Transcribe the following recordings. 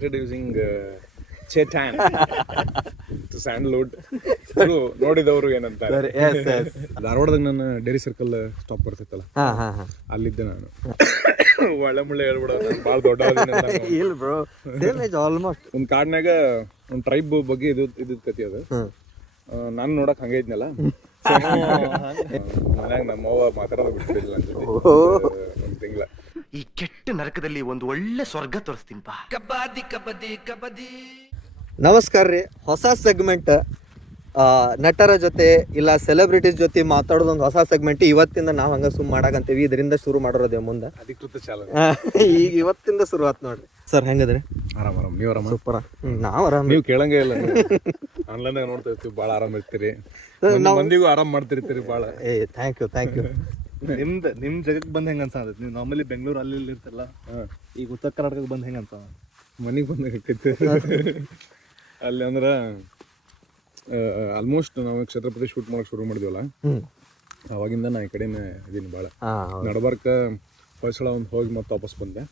Introducing Chetan to Sandalwood. ನೋಡಿದವರು ಏನಂತಾರೆ. ಧಾರವಾಡದಾಗ ನನ್ನ ಡೈರಿ ಸರ್ಕಲ್ ಸ್ಟಾಪ್ ಬರ್ತಿತ್ತಲ್ಲ, ಅಲ್ಲಿದ್ದೆ ನಾನು. ಒಳ್ಳೆ ಮುಳ್ಳೆ ಹೇಳ್ಬಿಡ, ಭಾಳ ದೊಡ್ಡ ಆಲ್ಮೋಸ್ಟ್ ಒಂದು ಕಾಡ್ನಾಗ ಒಂದು ಟ್ರೈಬ್ ಬಗ್ಗೆ ಇದ್ದ ಕತಿ ಅದು. ನಾನು ನೋಡಕ್ ಹಂಗೆ ಇದ್ನಲ್ಲ, ಮನ್ಯಾಗ ನಮ್ಮವ್ವ ಮಾತಾಡೋದು ಬಿಟ್ಟಿಲ್ಲ ಅಂತ ಒಂದು ತಿಂಗಳ. ಈ ಕೆಟ್ಟ ನರಕದಲ್ಲಿ ಒಂದು ಒಳ್ಳೆ ಸ್ವರ್ಗ ತೋರಿಸ್ತೀನಿ ಬಾ. ಕಬಡ್ಡಿ ಕಬಡ್ಡಿ ಕಬಡ್ಡಿ. ನಮಸ್ಕಾರ ರೀ. ಹೊಸ ಸೆಗ್ಮೆಂಟ್, ನಟರ ಜೊತೆ ಇಲ್ಲ ಸೆಲೆಬ್ರಿಟೀಸ್ ಜೊತೆ ಮಾತಾಡೋದೊಂದು ಹೊಸ ಸೆಗ್ಮೆಂಟ್ ಇವತ್ತಿಂದ ನಾವು ಹಂಗ ಸುಮ್ ಮಾಡಾಕಂತೀವಿ. ಇದರಿಂದ ಶುರು ಮಾಡೋದೇ ಮುಂದೆ ಅಧಿಕೃತ ಚಾಲನೆ ಈಗ ಇವತ್ತಿಂದ ಶುರುವಾತ್ ನೋಡ್ರಿ. ಸರ್ ಹೆಂಗದ್ರಿ? ಆರಾಮ್ ಆರಾಮ್. ನೀವು ಆರಾಮ? ಸೂಪರ್. ನಾವ್ ಆರಾಮ್. ನೀವು ಕೇಳಂಗೇ ಇಲ್ಲ, ಆನ್ಲೈನ್ ನೋಡ್ತಾ ಇರ್ತೀವಿ. ಭಾಳ ಆರಾಮ್ ಇರ್ತೀರಿ, ಮಂದಿಗೂ ಆರಾಮ್ ಮಾಡ್ತಿರ್ತೀರಿ ಭಾಳ. Thank you. ನಿಮ್ ಜಗಕ್ಕೆ ಬಂದ್ ಹೆಂಗ ಅನ್ಸತ್ತೆ? ನೀವು ನಾರ್ಮಲಿ ಬೆಂಗಳೂರು ಅಲ್ಲಿ ಇರ್ತಿರಲ್ಲ, ಈಗ ಉತ್ತರ ಕರ್ನಾಟಕಕ್ಕೆ ಬಂದ್ ಹೆಂಗ ಅನ್ಸ? ಮನೆಗೆ ಬಂದಾಗೈತಿ ಅಲ್ಲಿ ಅಂದ್ರೆ ಆಲ್ಮೋಸ್ಟ್ ನಾವು ಛತ್ರಪತಿ ಶೂಟ್ ಮಾಡಕ್ ಶುರು ಮಾಡಿದ್ವಲ್ಲ, ಅವಾಗಿಂದ ನಾ ಈ ಕಡೆನೇ ಇದೀನಿ ಭಾಳ. ನಡಬರ್ಕ ಹೊಯ್ಸಳ ಒಂದು ಹೋಗಿ ಮತ್ತೆ ವಾಪಸ್ ಬಂದೆ.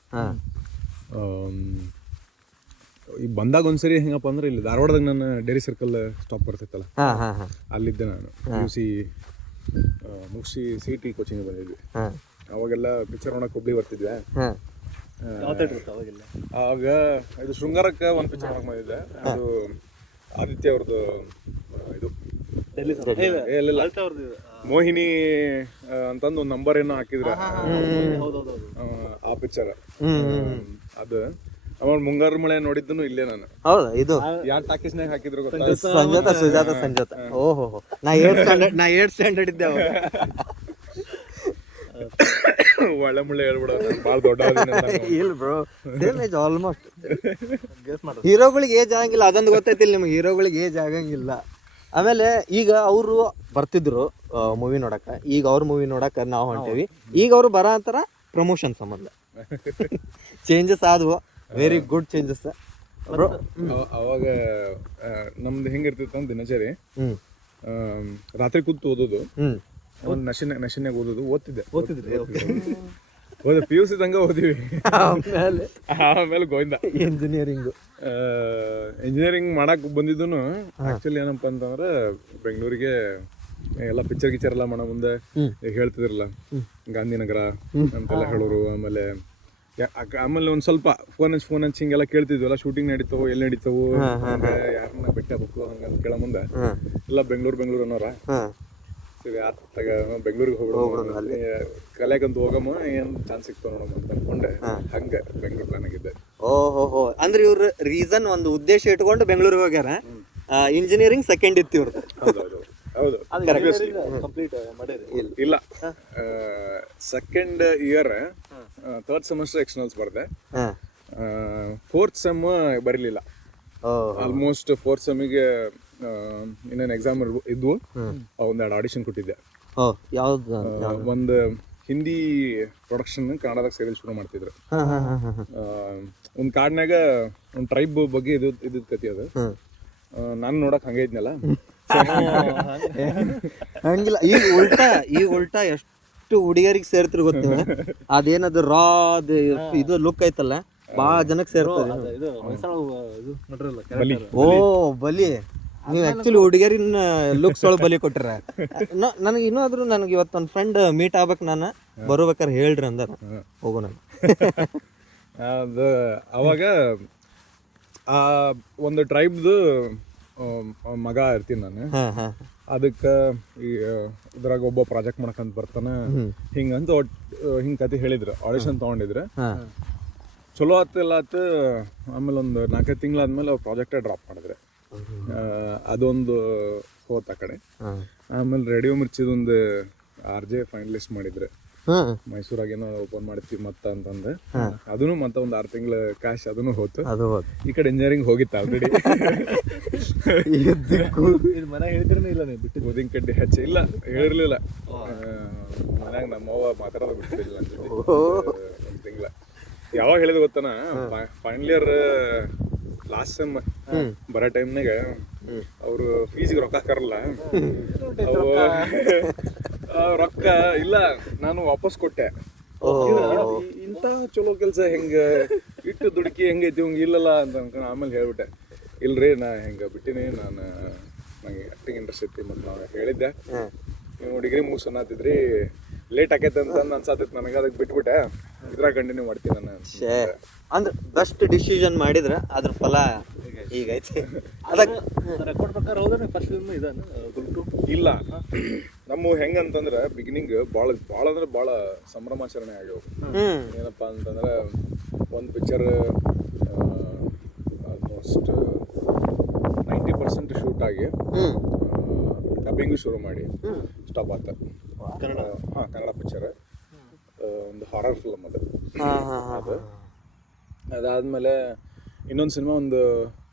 ಈಗ ಬಂದಾಗ ಒಂದ್ಸರಿ ಹೆಂಗಪ್ಪ ಅಂದ್ರೆ ಇಲ್ಲಿ ಧಾರವಾಡದಾಗ ನನ್ನ ಡೈರಿ ಸರ್ಕಲ್ ಸ್ಟಾಪ್ ಬರ್ತಿತ್ತಲ್ಲ, ಅಲ್ಲಿದ್ದೆ ನಾನು. UC ಮುಗಿಸಿ CT ಕೋಚಿಂಗ್ ಬಂದಿದ್ವಿ. ಅವಾಗೆಲ್ಲ ಪಿಕ್ಚರ್ ನೋಡಕ್ ಹುಬ್ಳಿ ಬರ್ತಿದ್ವಿ. ಆವಾಗ ಇದು ಶೃಂಗಾರಕ್ಕೆ ಒಂದು ಪಿಕ್ಚರ್ ನೋಡಕ್ ಬಂದಿದ್ದೆ. ಅದು ಆದಿತ್ಯ ಅವ್ರದ್ದು ಇದು ಮೋಹಿನಿ ಅಂತಂದು ಒಂದು ನಂಬರ್ ಏನೋ ಹಾಕಿದ್ರ, ಆ ಪಿಕ್ಚರ್ ಅದು. ಆಮೇಲೆ ಮುಂಗಾರು ಮಳೆ ನೋಡಿದ್ದನು ಇಲ್ಲೇ ನಾನು. ಹೌದಾ? ಇದು ಯಾರು ಟಾಕೀಸ್ನಾಗ ಹಾಕಿದ್ರು ಗೊತ್ತಾ? ಸುಜಾತ. ಓಹೋ, ನಾ 8th ಸ್ಟ್ಯಾಂಡರ್ಡ್ ಇದ್ದೆ ಅವಾಗ. ಒಳ್ಳೆ ಮುಳ್ಳೆ ಹೇಳ್ಬಿಡ, ಭಾಳ ದೊಡ್ಡ ಇಲ್ಲ ಬ್ರೋ, ಸೇಮ್ ಏಜ್ ಆಲ್ಮೋಸ್ಟ್. ಹೀರೋಗಳಿಗೆ ಏಜ್ ಆಗಂಗಿಲ್ಲ, ಅದೊಂದು ಗೊತ್ತೈತಿಲ್ಲ ನಿಮ್ಗೆ. ಹೀರೋಗಳಿಗೆ ಏಜ್ ಆಗಂಗಿಲ್ಲ. ಆಮೇಲೆ ಈಗ ಅವರು ಬರ್ತಿದ್ರು ಮೂವಿ ನೋಡಕ, ಈಗ ಅವ್ರ ಮೂವಿ ನೋಡಕ ನಾವು ಹೊಂಟೇವಿ. ಈಗ ಅವ್ರು ಬರೋ ಅಂತಾರ ಪ್ರಮೋಷನ್ ಸಂಬಂಧ ಚೇಂಜಸ್ ಆದ್ವು. Very good changes bro. ಅವಾಗ ನಮ್ದು ಹೆಂಗಿರ್ತಿತ್ತು ಅಂತ ದಿನಚರಿ, ರಾತ್ರಿ ಕೂತು ಓದೋದು, ನಶಿನ್ಯಾಗ ಓದೋದು. ಓದ್ತಿದ್ದೆ PUC ತಂಗ ಓದಿವಿ. ಆಮೇಲೆ ಗೋವಿಂದ ಇಂಜಿನಿಯರಿಂಗ್ ಮಾಡಕ್ ಬಂದಿದ್ದು. ಆಕ್ಚುಲಿ ಏನಪ್ಪ ಅಂತಂದ್ರೆ ಬೆಂಗಳೂರಿಗೆ ಎಲ್ಲ ಪಿಕ್ಚರ್ ಗಿಚ್ಚರ್ ಎಲ್ಲ ಮಾಡೋ ಮುಂದೆ ಹೇಳ್ತಿದ್ರಲ್ಲ, ಗಾಂಧಿನಗರ ಅಂತೆಲ್ಲ ಹೇಳೋರು. ಆಮೇಲೆ ಒಂದ್ ಸ್ವಲ್ಪ ಫೋನ್ ಹಚ್ಚಿ ಹಿಂಗೆಲ್ಲ ಕೇಳ್ತಿದ್ವಲ್ಲ, ಶೂಟಿಂಗ್ ನಡೀತಾವೋ, ಎಲ್ಲಿ ನಡೀತಾವೋ, ಯಾರನ್ನ ಭೇಟಿ ಆಗ್ಬೇಕು ಹಂಗಂತ ಕೇಳೋ ಮುಂದೆ ಎಲ್ಲ ಬೆಂಗಳೂರು ಅನ್ನೋರ. ಸರಿ ಆತಾಗ ಬೆಂಗಳೂರಿಗೆ ಹೋಗೋಣ, ಕಲೆಗಂತ ಹೋಗಮ್ಮ, ಏನ್ ಚಾನ್ಸ್ ಸಿಗ್ತಾವ ನೋಡಮ್ಮ ಅಂತ ಅನ್ಕೊಂಡೆ. ಹಂಗ ಬೆಂಗಳೂರು ಪ್ಲಾನ್ ಆಗಿದ್ದೆ. ಓಹೋ, ಅಂದ್ರೆ ಇವ್ರ ರೀಸನ್ ಒಂದು ಉದ್ದೇಶ ಇಟ್ಕೊಂಡು ಬೆಂಗಳೂರಿಗೆ ಹೋಗ್ಯಾರ. ಇಂಜಿನಿಯರಿಂಗ್ ಸೆಕೆಂಡ್ ಇತ್ತು ಇವ್ರದ್ದು. ಹೌದು. ಇಲ್ಲ, second year third semester externals ಬರ್ದೆ. 4th ಸೆಮ್ ಬರಲಿಲ್ಲ. ಆಲ್ಮೋಸ್ಟ್ 4th ಸೆಮಿಗೆ ಇನ್ನೇನು ಎಕ್ಸಾಮ್ ಇದ್ವು. ಒಂದೆರಡು ಆಡಿಷನ್ ಕೊಟ್ಟಿದ್ದೆ. ಒಂದು ಹಿಂದಿ ಪ್ರೊಡಕ್ಷನ್ ಕನ್ನಡದಾಗ ಸೀರಿಯಲ್ ಶುರು ಮಾಡ್ತಿದ್ರು. ಒಂದು ಕಾಡ್ನಾಗ ಒಂದು ಟ್ರೈಬ್ ಬಗ್ಗೆ ಇದ್ದ ಕತಿ ಅದು. ನಾನು ನೋಡಕ್ ಹಂಗೆ ಇದ್ನಲ್ಲ, ಹಂಗಿಲ್ಲ. ಈಗ ಉಲ್ಟಾ ಎಷ್ಟು ಹುಡುಗಿಯರಿಗೆ ಸೇರ್ತಿರ್ ಗೊತ್ತಿವ. ಅದೇನದು ಇದು ಲುಕ್ ಐತಲ್ಲ, ಬಾಳ ಜನಕ್ಕೆ ಸೇರ್ತದೆ. ಓ ಬಲಿ, ನೀವು ಆಕ್ಚುಲಿ ಹುಡುಗಿಯರಿನ ಲುಕ್ಸ್ ಒಳಗೆ ಬಲಿ ಕೊಟ್ಟಿರ. ನನಗೆ ಇನ್ನೂ ಆದ್ರೂ ನನಗೆ ಇವತ್ತೊಂದು ಫ್ರೆಂಡ್ ಮೀಟ್ ಆಗ್ಬೇಕು, ನಾನು ಬರ್ಬೇಕಾರೆ ಹೇಳ್ರಿ ಅಂದಾರ. ಹೋಗೋಣ. ಅದು ಅವಾಗ ಆ ಒಂದು ಟ್ರೈಬ್ದು ಮಗ ಇರ್ತೀನಿ ನಾನು. ಅದಕ್ಕೆ ಈ ಇದ್ರಾಗ ಒಬ್ಬ ಪ್ರಾಜೆಕ್ಟ್ ಮಾಡಕಂತ ಬರ್ತಾನೆ ಹಿಂಗಂತ ಹಿಂಗೆ ಕತೆ ಹೇಳಿದ್ರು. ಆಡಿಷನ್ ತೊಗೊಂಡಿದ್ರೆ ಚಲೋ ಆತು. ಆಮೇಲೆ ಒಂದು 4-5 ತಿಂಗಳಾದ್ಮೇಲೆ ಅವ್ರು ಪ್ರಾಜೆಕ್ಟೇ ಡ್ರಾಪ್ ಮಾಡಿದ್ರೆ. ಅದೊಂದು ಹೋತ ಆ ಕಡೆ. ಆಮೇಲೆ ರೇಡಿಯೋ ಮಿರ್ಚಿದೊಂದು RJ ಫೈನಲಿಸ್ಟ್ ಮಾಡಿದ್ರೆ ಮೈಸೂರಾಗೇನೋ ಓಪನ್ ಮಾಡ್ತೀವಿ ಅಂತಂದೆ. ಅದನ್ನು ಮತ್ತೆ ಒಂದು 6 ತಿಂಗಳ ಕ್ಯಾಶ್ ಅದನ್ನು ಹೋತು. ಈ ಕಡೆ ಇಂಜಿನಿಯರಿಂಗ್ ಹೋಗಿತ್ತು ಆಲ್ರೆಡಿ. ಓದಿನ ಕಡ್ಡಿ ಹಚ್ಚಿ ಇಲ್ಲ ಹೇಳಿರ್ಲಿಲ್ಲ. ಮನ್ಯಾಗ ನಮ್ಮವ್ವ ಮಾತಾಡೋದು ಬಿಟ್ಟಿಲ್ಲ ಅಂತ ಒಂದು ತಿಂಗಳ. ಯಾವಾಗ ಹೇಳಿದ್ ಗೊತ್ತಾನ, ಫೈನಲ್ ಇಯರ್ ಲಾಸ್ಟ್ ಸೆಮ್ ಬರೋ ಟೈಮ್ನಾಗ ಅವರು ಫೀಸಿಗೆ ರೊಕ್ಕ ಹಾಕಾರಲ್ಲ, ರೊಕ್ಕ ಇಲ್ಲ, ನಾನು ವಾಪಸ್ ಕೊಟ್ಟೆ. ಇಂಥ ಚಲೋ ಕೆಲಸ ಹೆಂಗ ಬಿಟ್ಟು ದುಡುಕಿ ಹೆಂಗೈತಿ ಹಂಗೆ ಇಲ್ಲಲ್ಲ ಅಂತ ಅನ್ಕೊಂಡು ಆಮೇಲೆ ಹೇಳ್ಬಿಟ್ಟೆ ಇಲ್ರಿ ನಾ ಹೆಂಗೆ ಬಿಟ್ಟಿನಿ ನಾನು ನಂಗೆ ಆ್ಯಕ್ಟಿಂಗ್ ಇಂಟ್ರೆಸ್ಟ್ ಐತಿ ಮತ್ತು ನಾವು ಹೇಳಿದ್ದೆ ನೀವು ಡಿಗ್ರಿ ಮುಗಿಸೋಣತ್ತಿದ್ರಿ ಲೇಟ್ ಆಕೈತೆ ಅಂತ ಅನ್ಸಾತೈತೆ ನನಗೆ ಅದಕ್ಕೆ ಬಿಟ್ಬಿಟ್ಟೆ ಇದ್ರಾಗ ಕಂಟಿನ್ಯೂ ಮಾಡ್ತೀನಿ ನಾನು ಅಂದ್ರೆ ಬೆಸ್ಟ್ ಡಿಸಿಷನ್ ಮಾಡಿದ್ರೆ ಅದ್ರ ಫಲ ಈಗೈತಿ. ಅದಕ್ಕೆ ರೆಕಾರ್ಡ್ ಪ್ರಕಾರ ಹೋದ್ರೆ ಫಸ್ಟ್ ಫಿಲ್ಮ್ ಇದಾನ ಗುಲ್ಟು ಇಲ್ಲ ನಮ್ಮ ಹೆಂಗಂತಂದ್ರೆ ಬಿಗಿನಿಂಗ್ ಭಾಳ ಅಂದ್ರೆ ಭಾಳ ಸಂಭ್ರಮಾಚರಣೆ ಆಗ್ಯಾವ. ಏನಪ್ಪ ಅಂತಂದ್ರೆ ಒಂದು ಪಿಕ್ಚರ್ ಆಲ್ಮೋಸ್ಟ್ 90% ಶೂಟ್ ಆಗಿ ಡಬ್ಬಿಂಗು ಶುರು ಮಾಡಿ ಸ್ಟಾಪ್ ಆಗ್ತ. ಕನ್ನಡ ಪಿಕ್ಚರ್ ಒಂದು ಹಾರರ್ ಫಿಲಮ್ ಅದು. ಅದಾದ್ಮೇಲೆ ಇನ್ನೊಂದು ಸಿನಿಮಾ ಒಂದು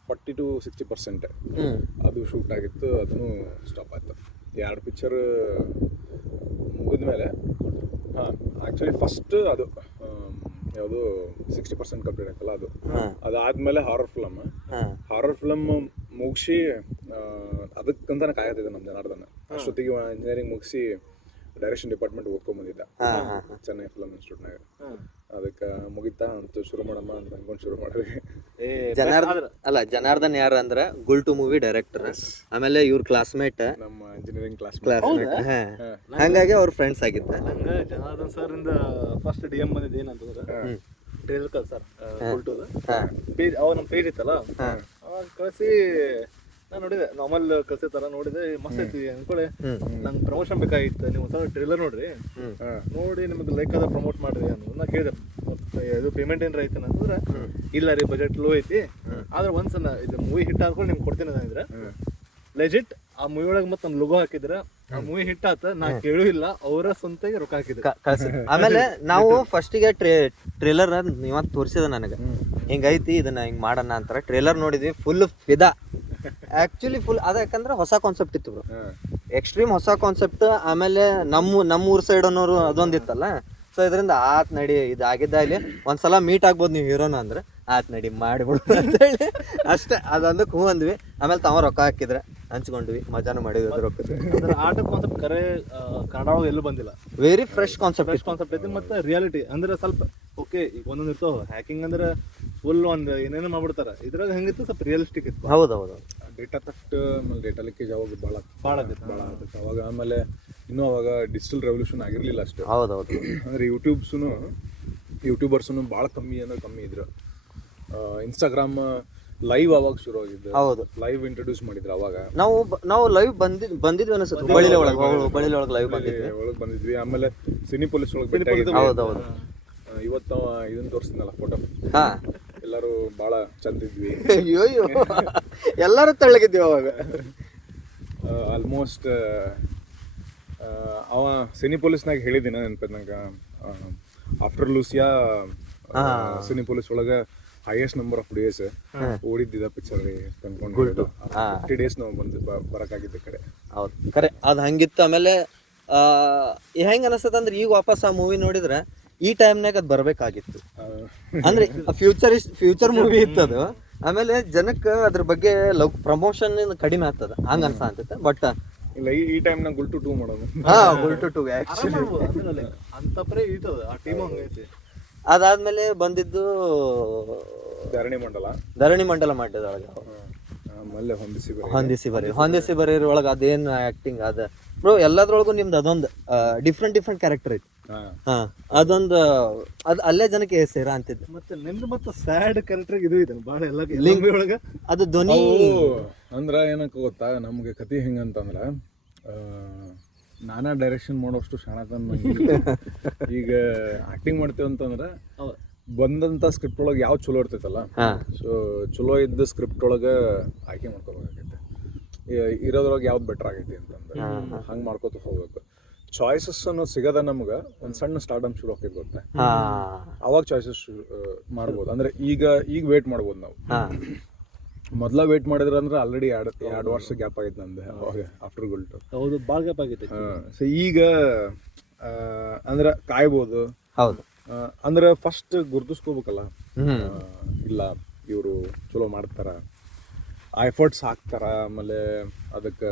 40 to 60% ಅದು ಶೂಟ್ ಆಗಿತ್ತು, ಅದನ್ನು ಸ್ಟಾಪ್ ಆಯ್ತು. 2 ಪಿಕ್ಚರ್ ಮುಗಿದ್ಮೇಲೆ ಆ್ಯಕ್ಚುಲಿ ಫಸ್ಟ್ ಅದು ಯಾವುದು 60% ಕಂಪ್ಲೀಟ್ ಆಯ್ತಲ್ಲ ಅದು. ಅದಾದ್ಮೇಲೆ ಹಾರರ್ ಫಿಲಮ್ ಮುಗಿಸಿ ಅದಕ್ಕಂತಾನೆ ಕಾಯತಿದ್ದೆ ನಮ್ಮ ಜನಾರ್ದನ. ಅಷ್ಟೊತ್ತಿಗೆ ಇಂಜಿನಿಯರಿಂಗ್ ಮುಗಿಸಿ ಡೈರೆಕ್ಷನ್ ಡಿಪಾರ್ಟ್ಮೆಂಟ್ ಓದ್ಕೊಂಡ್ಬಂದಿದ್ದ ಚೆನ್ನೈ ಫಿಲಮ್ ಇನ್ಸ್ಟಿಟ್ಯೂಟ್ನಾಗ. ಅದಕ್ಕೆ ಮುಗಿತಾ ಅಂತೂ ಶುರು ಮಾಡಮ್ಮ ಅಂತ ಅನ್ಕೊಂಡು ಶುರು ಮಾಡಿದ್ವಿ. ಜನಾರ್ದನ್ ಯಾರು ಅಂದ್ರೆ ಗುಲ್ಟು ಮೂವಿ ಡೈರೆಕ್ಟರ್, ಆಮೇಲೆ ಇವ್ರ ಕ್ಲಾಸ್ಮೇಟ್, ನಮ್ಮ ಇಂಜಿನಿಯರಿಂಗ್ ಕ್ಲಾಸ್ಮೇಟ್. ಹಂಗಾಗಿ ಅವ್ರ ಫ್ರೆಂಡ್ಸ್ ಆಗಿದ್ದ. ನಂಗೆ ಜನಾರ್ದನ್ ಸರ್ ಇಂದ ಫಸ್ಟ್ DM ಬಂದಿದ್ದು ಏನಂತಂದ್ರೆ ಟ್ರೇಲರ್ ಕಳ್ಸಾರ ಗುಲ್ಟುದ ಪೇಜ್, ಅವ ನಮ್ಮ ಪೇಜ್ ಇತ್ತಲ್ಲ ಅವಾಗ ಕಳಿಸಿ ನಾನು ನೋಡಿದೆ, ನಾರ್ಮಲ್ ಕಳ್ಸಿ ಥರ ನೋಡಿದೆ, ಮಸ್ತ್ ಐತಿ ಅನ್ಕೊಳ್ಳಿ. ನಂಗೆ ಪ್ರಮೋಷನ್ ಬೇಕಾಗಿತ್ತು, ನೀವು ಒಂದ್ಸಲ ಟ್ರೇಲರ್ ನೋಡ್ರಿ, ನೋಡಿ ನಿಮಗೆ ಲೈಕ್ ಆದ್ರೆ ಪ್ರಮೋಟ್ ಮಾಡ್ರಿ ಅನ್ನೋದು. ನಾ ಕೇಳಿದೆ ಇದು ಪೇಮೆಂಟ್ ಏನಾರ ಐತೆ ಅಂತಂದ್ರೆ ಇಲ್ಲ ರೀ ಬಜೆಟ್ ಲೋ ಐತಿ, ಆದ್ರೆ ಒಂದ್ಸಲ ಇದು ಮೂವಿ ಹಿಟ್ ಆದ್ಕೊಂಡು ನಿಮ್ಗೆ ಕೊಡ್ತೀನಿ ಅಂದ್ರೆ ಲೆಜಿಟ್ ಆ ಮೂವಿ ಒಳಗೆ ಮತ್ತೆ ನಮ್ಮ ಲೋಗೋ ಹಾಕಿದ್ರೆ ಆ ಮೂವಿ ಹಿಟ್ ಆತ. ನಾ ಕೇಳೂ ಇಲ್ಲ, ಅವರ ಸ್ವಂತಾಗಿ ರೊಕ್ಕ ಹಾಕಿದ್ರು. ಆಮೇಲೆ ನಾವು ಫಸ್ಟಿಗೆ ಟ್ರೇಲರ್ ನೀವಂತ ತೋರಿಸಿದ ನನಗೆ ಹಿಂಗೈತಿ ಇದನ್ನ ಹಿಂಗೆ ಮಾಡೋಣ ಅಂತಾರೆ. ಟ್ರೇಲರ್ ನೋಡಿದ್ವಿ, ಫುಲ್ ಫಿದಾ. ಆಕ್ಚುಲಿ ಫುಲ್ ಅದ, ಯಾಕಂದ್ರೆ ಹೊಸ ಕಾನ್ಸೆಪ್ಟ್ ಇತ್ತು ಬ್ರೋ, ಎಕ್ಸ್ಟ್ರೀಮ್ ಹೊಸ ಕಾನ್ಸೆಪ್ಟ್. ಆಮೇಲೆ ನಮ್ಮ ಊರ್ ಸೈಡ್ ಅನ್ನೋರು ಅದೊಂದಿತ್ತಲ್ಲ, ಸೊ ಇದರಿಂದ ಆತ್ ನಡಿ ಇದಾಗಿದ್ದಾಗಲಿ ಒಂದ್ಸಲ ಮೀಟ್ ಆಗ್ಬೋದು ನೀವು ಹೀರೋನ ಅಂದ್ರೆ ಆತ್ ನಡಿ ಮಾಡಿಬಿಡು ಅಂತೇಳಿ ಅಷ್ಟೇ. ಅದೊಂದಕ್ಕೆ ಹೂ ಅಂದ್ವಿ. ಆಮೇಲೆ ತಾವ ರೊಕ್ಕ ಹಾಕಿದ್ರೆ ಹಂಚ್ಕೊಂಡ್ವಿ, ಮಜಾನು ಮಾಡಿದ್ವಿ ಅದ್ರ ರೊಕ್ಕ. ಆಟ ಕಾನ್ಸೆಪ್ಟ್ ಕರೆ ಕನ್ನಡ ಒಳಗೆ ಎಲ್ಲೂ ಬಂದಿಲ್ಲ. ವೆರಿ ಫ್ರೆಶ್ ಕಾನ್ಸೆಪ್ಟ್ ಐತಿ. ಮತ್ತೆ ರಿಯಾಲಿಟಿ ಅಂದ್ರೆ ಸ್ವಲ್ಪ ಓಕೆ, ಈಗ ಒಂದೊಂದು ಇರ್ತಾವ ಹ್ಯಾಕಿಂಗ್ ಅಂದ್ರೆ ಫುಲ್ ಒಂದು ಏನೇನೋ ಮಾಡ್ಬಿಡ್ತಾರ. ಇದ್ರಾಗ ಹೆಂಗಿತ್ತು ಸ್ವಲ್ಪ ರಿಯಲಿಸ್ಟಿಕ್ ಇತ್ತು. ಹೌದೌದು. ಡೇಟಾ ಥೆಫ್ಟ್ ಆಮೇಲೆ ಡೇಟಾ ಲೀಕೇಜ್ ಅವಾಗ ಭಾಳ ಆಗ್ತೈತೆ ಅವಾಗ. ಆಮೇಲೆ ಇನ್ನೂ ಅವಾಗ ಡಿಜಿಟಲ್ ರೆವಲ್ಯೂಷನ್ ಆಗಿರಲಿಲ್ಲ ಅಷ್ಟು. ಹೌದೌದು. ಅಂದರೆ ಯೂಟ್ಯೂಬರ್ಸೂ ಭಾಳ ಕಮ್ಮಿ ಅಂದ್ರೆ ಕಮ್ಮಿ ಇದ್ರು. ಇನ್ಸ್ಟಾಗ್ರಾಮ್ ಲೈವ್ ಅವಾಗ ಶುರು ಆಗಿದ್ದು. ಹೌದು, ಲೈವ್ ಇಂಟ್ರೊಡ್ಯೂಸ್ ಮಾಡಿದ್ರು ಅವಾಗ. ನಾವು ಲೈವ್ ಬಂದಿದ್ವಿ ಅನ್ಸುತ್ತೆ, ಹುಬ್ಬಳ್ಳಿ ಒಳಗೆ ಲೈವ್ ಬಂದಿದ್ವಿ. ಆಮೇಲೆ ಸಿನಿ ಪೊಲೀಸ್ ಒಳಗೆ ಹೌದೌದು. ಇವತ್ತು ಇದನ್ನ ತೋರಿಸಿದ್ನಲ್ಲ ಫೋಟೋ, ಎಲ್ಲರೂ ಭಾಳ ಚಂದ ಇದ್ವಿ. ಅಯ್ಯೋ ಎಲ್ಲರೂ ತೆಳ್ಳಗಿದ್ವಿ ಅವಾಗ. ಆಲ್ಮೋಸ್ಟ್ ಅವ ಸಿನಿ ಪೊಲೀಸ್ನಾಗ ಹೇಳಿದ್ದೀನಿ ನೆನಪೈತೆ ನಂಗೆ, ಆಫ್ಟರ್ ಲೂಸಿಯಾ ಸಿನಿ ಪೊಲೀಸ್ ಒಳಗೆ ಹೈಯೆಸ್ಟ್ ನಂಬರ್ ಆಫ್ ಡೇಸ್ ಓಡಿದ್ದ ಪಿಕ್ಚರ್ ರೀ ತಂದ್ಕೊಂಡು 50 days ನಾವು ಬರೋಕ್ಕಾಗಿದ್ದ ಕಡೆ. ಹೌದು ಕರೆ, ಅದು ಹಂಗಿತ್ತು. ಆಮೇಲೆ ಹೆಂಗೆ ಅನಿಸ್ತದೆ ಅಂದ್ರೆ ಈಗ ವಾಪಸ್ ಆ ಮೂವಿ ನೋಡಿದ್ರೆ ಈ ಟೈಮ್ನಾಗ ಅದು ಬರಬೇಕಾಗಿತ್ತು. ಅಂದ್ರೆ ಫ್ಯೂಚರ್ ಮೂವಿ ಇತ್ತದು. ಆಮೇಲೆ ಜನಕ್ಕೆ ಅದ್ರ ಬಗ್ಗೆ ಪ್ರಮೋಷನ್ ಕಡಿಮೆ ಆಗ್ತದ ಹಂಗ ಅನ್ಸಂತೈತೆ. ಬಟ್ ಇಲ್ಲ, ಈ ಟೈಮ್ನಾಗ ಗುಲ್ಟು 2 ಮಾಡೋದು. ಗುಲ್ಟು 2 ಆ ಟೀಮ್ ಹಂಗೈತಿ. ಅದಾದ್ಮೇಲೆ ಬಂದಿದ್ದು ಧರಣಿ ಮಂಡಲ ಮಾಡಿದೊಳಗೆ ಹೊಂದಿಸಿ ಬರೀರಿ ಒಳಗೆ ಅದೇನು ಆಕ್ಟಿಂಗ್ ಅದ ಬ್ರೋ. ಎಲ್ಲದ್ರೊಳಗು ನಿಮ್ದು ಅದೊಂದು ಡಿಫ್ರೆಂಟ್ ಕ್ಯಾರೆಕ್ಟರ್ ಐತಿ. ಅದೊಂದು ಅಲ್ಲೇ ಜನಕ್ಕೆ ಸೇರ ಅಂತಿದ್ದು. ಮತ್ತೆ ನಿಮ್ದು ಮತ್ತೆ ಸ್ಯಾಡ್ ಕ್ಯಾರೆಕ್ಟರ್ ಇದು ಇದೆ ಭಾಳ ಎಲ್ಲ ಒಳಗೆ. ಅದು ಧ್ವನಿ ಅಂದ್ರ ಏನಕ್ಕೆ ಗೊತ್ತಾ, ನಮ್ಗೆ ಕತೆ ಹೆಂಗಂತಂದ್ರ ನಾನಾ ಡೈರೆಕ್ಷನ್ ಮಾಡೋಷ್ಟು ಶಾಣತನ ಈಗ ಆಕ್ಟಿಂಗ್ ಮಾಡ್ತೇವೆ ಅಂತಂದ್ರೆ ಬಂದಂತ ಸ್ಕ್ರಿಪ್ಟ್ ಒಳಗೆ ಯಾವ ಚಲೋ ಇರ್ತೈತಲ್ಲ, ಸೊ ಚಲೋ ಇದ್ದ ಸ್ಕ್ರಿಪ್ಟ್ ಒಳಗೆ ಆಯ್ಕೆ ಮಾಡ್ಕೋಬೇಕಾಗೈತೆ. ಇರೋದ್ರೊಳಗೆ ಯಾವ್ದು ಬೆಟರ್ ಆಗೈತಿ ಅಂತಂದ್ರೆ ಹಂಗೆ ಮಾಡ್ಕೋತ ಹೋಗ್ಬೇಕು. ಚಾಯ್ಸಸ್ ಅನ್ನೋದು ಸಿಗದ ನಮ್ಗೆ ಒಂದು ಸಣ್ಣ ಸ್ಟಾರ್ಡಮ್ ಶುರು ಆಕೈತೆ ಗೊತ್ತೆ, ಅವಾಗ ಚಾಯ್ಸಸ್ ಮಾಡ್ಬೋದು. ಅಂದ್ರೆ ಈಗ ವೇಟ್ ಮಾಡ್ಬೋದು ನಾವು. ಮೊದ್ಲ ವೇಟ್ ಮಾಡಿದ್ರ ಅಂದ್ರೆ ಆಲ್ರೆಡಿ 2 ವರ್ಷ ಗ್ಯಾಪ್ ಆಗೈತೆ ನಂದು ಅವಾಗ ಆಫ್ಟರ್ ಗುಲ್ಟು. ಹೌದು, ಭಾಳ ಗ್ಯಾಪ್ ಆಗೈತೆ. ಸೊ ಈಗ ಅಂದ್ರೆ ಕಾಯ್ಬೋದು. ಹೌದು, ಅಂದ್ರೆ ಫಸ್ಟ್ ಗುರ್ತಿಸ್ಕೋಬೇಕಲ್ಲ, ಇಲ್ಲ ಇವರು ಚಲೋ ಮಾಡ್ತಾರ, ಆ ಎಫರ್ಟ್ಸ್ ಹಾಕ್ತಾರ, ಆಮೇಲೆ ಅದಕ್ಕೆ